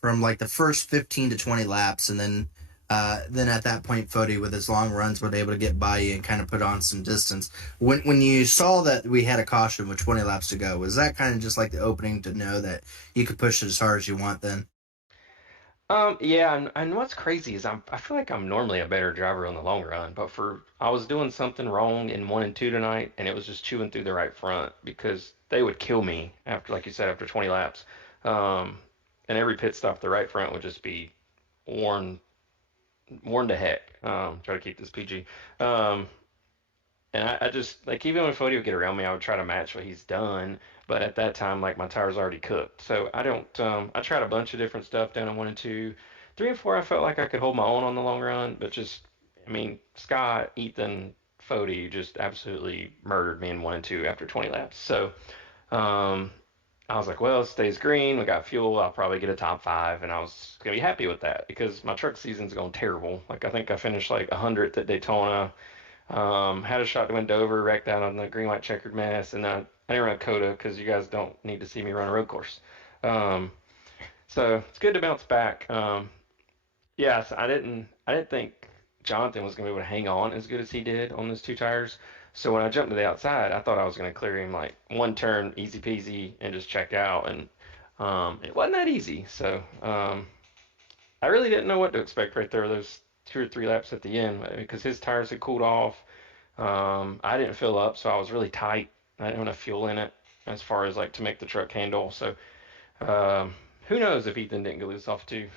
from like the first 15 to 20 laps, and then at that point, Fody, with his long runs, was able to get by you and kind of put on some distance. When you saw that we had a caution with 20 laps to go, was that kind of just like the opening to know that you could push it as hard as you want then? Yeah, and what's crazy is I feel like I'm normally a better driver on the long run, but I was doing something wrong in one and two tonight, and it was just chewing through the right front because they would kill me after, like you said, after 20 laps. And every pit stop, the right front would just be worn, worn to heck. Try to keep this PG. And I just like even when Fody would get around me, I would try to match what he's done. But at that time, like my tires already cooked, so I don't. I tried a bunch of different stuff down in one and two, three and four. I felt like I could hold my own on the long run, but I mean, Scott, Ethan, Fody just absolutely murdered me in one and two after 20 laps. So I was like, well, it stays green. We got fuel. I'll probably get a top five, and I was gonna be happy with that because my truck season's going terrible. Like I think I finished like 100th at Daytona. Had a shot to win Dover, wrecked out on the green white checkered mess, and then I didn't run Coda because you guys don't need to see me run a road course. Um, so it's good to bounce back. Yes, I didn't think Jonathan was gonna be able to hang on as good as he did on those two tires. So when I jumped to the outside, I thought I was gonna clear him like one turn, easy peasy, and just check out. And it wasn't that easy. So I really didn't know what to expect right there, those 2 or 3 laps at the end, because his tires had cooled off. I didn't fill up, so I was really tight. I didn't have enough fuel in it as far as like to make the truck handle. So who knows if Ethan didn't get loose off too.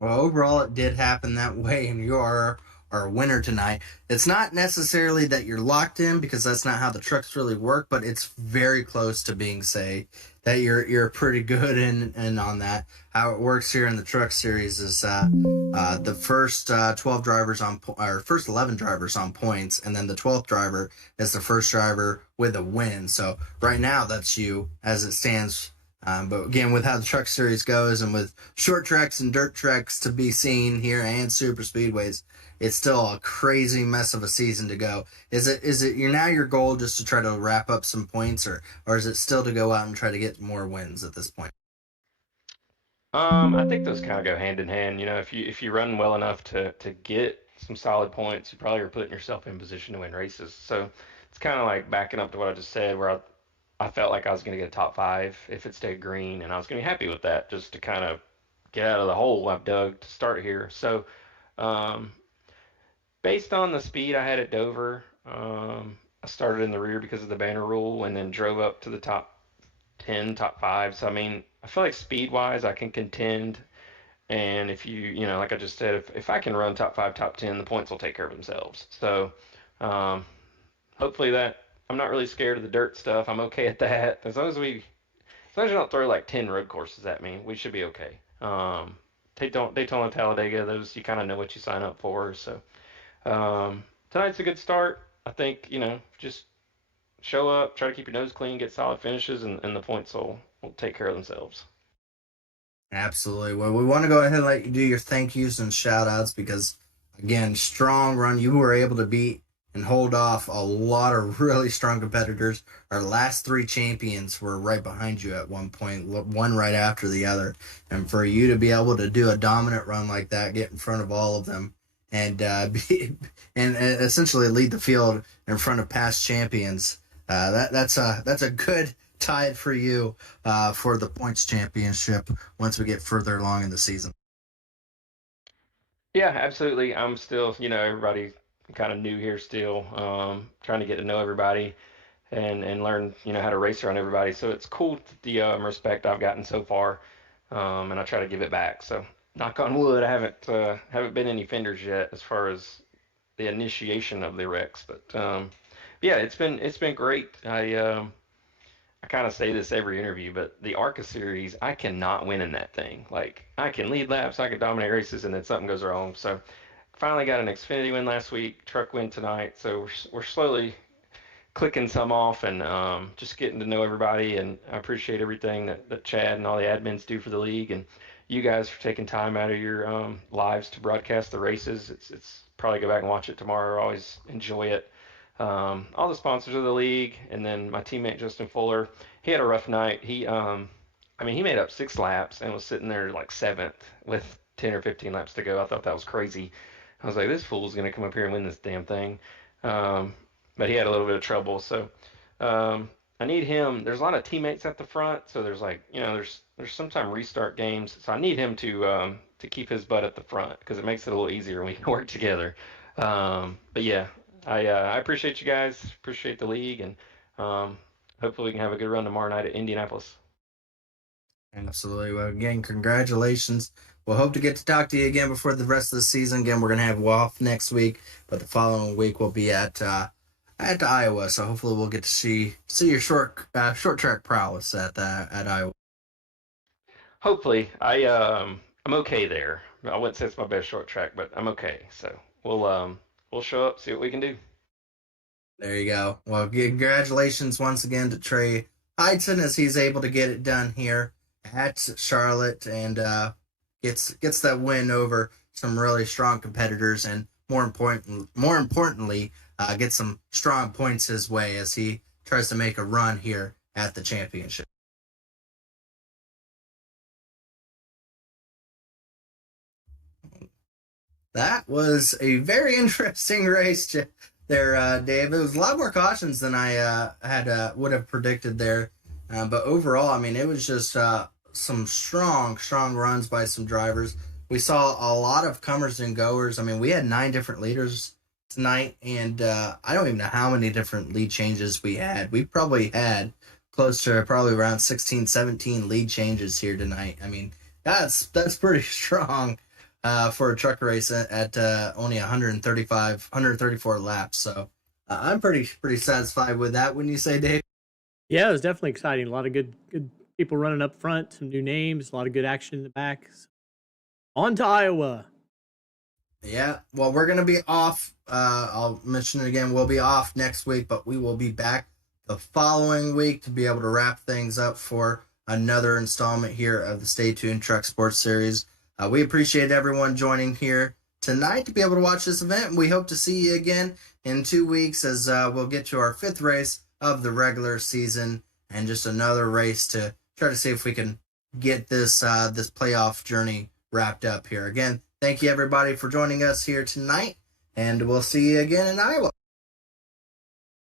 Well, overall, it did happen that way, and you are our winner tonight. It's not necessarily that you're locked in because that's not how the trucks really work, but it's very close to being say that you're pretty good in on that. How it works here in the truck series is the first 12 drivers or first 11 drivers on points, and then the 12th driver is the first driver with a win. So right now that's you as it stands. But again, with how the truck series goes and with short tracks and dirt tracks to be seen here and super speedways, it's still a crazy mess of a season to go. Is it your goal just to try to wrap up some points, or is it still to go out and try to get more wins at this point? I think those kind of go hand in hand. You know, if you run well enough to get some solid points, you probably are putting yourself in position to win races. So it's kind of like backing up to what I just said, where I felt like I was going to get a top five if it stayed green, and I was going to be happy with that just to kind of get out of the hole I've dug to start here. So um, based on the speed I had at Dover, I started in the rear because of the banner rule, and then drove up to the top 10, top five. So I mean, I feel like speed wise, I can contend. And if you know, like I just said, if I can run top five, top 10, the points will take care of themselves. So um, hopefully that I'm not really scared of the dirt stuff. I'm okay at that. As long as you don't throw like 10 road courses at me, we should be okay. Daytona, Talladega, those you kind of know what you sign up for. So tonight's a good start. I think, you know, just show up, try to keep your nose clean, get solid finishes, and the points will take care of themselves. Absolutely. Well, we want to go ahead and let you do your thank yous and shout outs because, again, strong run. You were able to beat and hold off a lot of really strong competitors. Our last three champions were right behind you at one point, one right after the other. And for you to be able to do a dominant run like that, get in front of all of them, and and essentially lead the field in front of past champions, that's a good tide for you for the points championship once we get further along in the season. Yeah, absolutely. I'm still, you know, everybody kind of new here still, trying to get to know everybody and learn, you know, how to race around everybody. So it's cool the respect I've gotten so far, and I try to give it back. So knock on wood, I haven't been any fenders yet as far as the initiation of the wrecks, but yeah, it's been great. I kind of say this every interview, but the ARCA series, I cannot win in that thing. Like, I can lead laps, I can dominate races, and then something goes wrong. So, finally got an Xfinity win last week, truck win tonight. So, we're slowly clicking some off and just getting to know everybody. And I appreciate everything that Chad and all the admins do for the league, and you guys for taking time out of your lives to broadcast the races. It's probably go back and watch it tomorrow. I always enjoy it. All the sponsors of the league, and then my teammate Justin Fuller. He had a rough night. I mean, he made up 6 laps and was sitting there like seventh with 10 or 15 laps to go. I thought that was crazy. I was like, this fool's gonna come up here and win this damn thing. But he had a little bit of trouble, so I need him. There's a lot of teammates at the front, so there's like, you know, there's sometimes restart games, so I need him to keep his butt at the front because it makes it a little easier when we can work together. But yeah. I appreciate you guys, appreciate the league, and hopefully we can have a good run tomorrow night at Indianapolis. Absolutely. Well, again, congratulations. We'll hope to get to talk to you again before the rest of the season. Again, we're going to have off next week, but the following week we'll be at Iowa. So hopefully we'll get to see your short track prowess at Iowa. Hopefully, I'm okay there. I wouldn't say it's my best short track, but I'm okay. So we'll show up, see what we can do. There you go. Well, congratulations once again to Trey Hudson as he's able to get it done here at Charlotte and gets that win over some really strong competitors and more importantly, get some strong points his way as he tries to make a run here at the championship. That was a very interesting race there, Dave. It was a lot more cautions than I would have predicted there. But overall, I mean, it was just some strong runs by some drivers. We saw a lot of comers and goers. I mean, we had 9 different leaders tonight, and I don't even know how many different lead changes we had. We probably had close to around 16, 17 lead changes here tonight. I mean, that's pretty strong. For a truck race at only 134 laps. So I'm pretty satisfied with that, wouldn't you say, Dave? Yeah, it was definitely exciting. A lot of good people running up front, some new names, a lot of good action in the back. On to Iowa. Yeah, well, we're going to be off. I'll mention it again. We'll be off next week, but we will be back the following week to be able to wrap things up for another installment here of the Stay Tuned Truck Sports Series. We appreciate everyone joining here tonight to be able to watch this event. We hope to see you again in 2 weeks as we'll get to our 5th race of the regular season and just another race to try to see if we can get this this playoff journey wrapped up here. Again, thank you everybody for joining us here tonight, and we'll see you again in Iowa.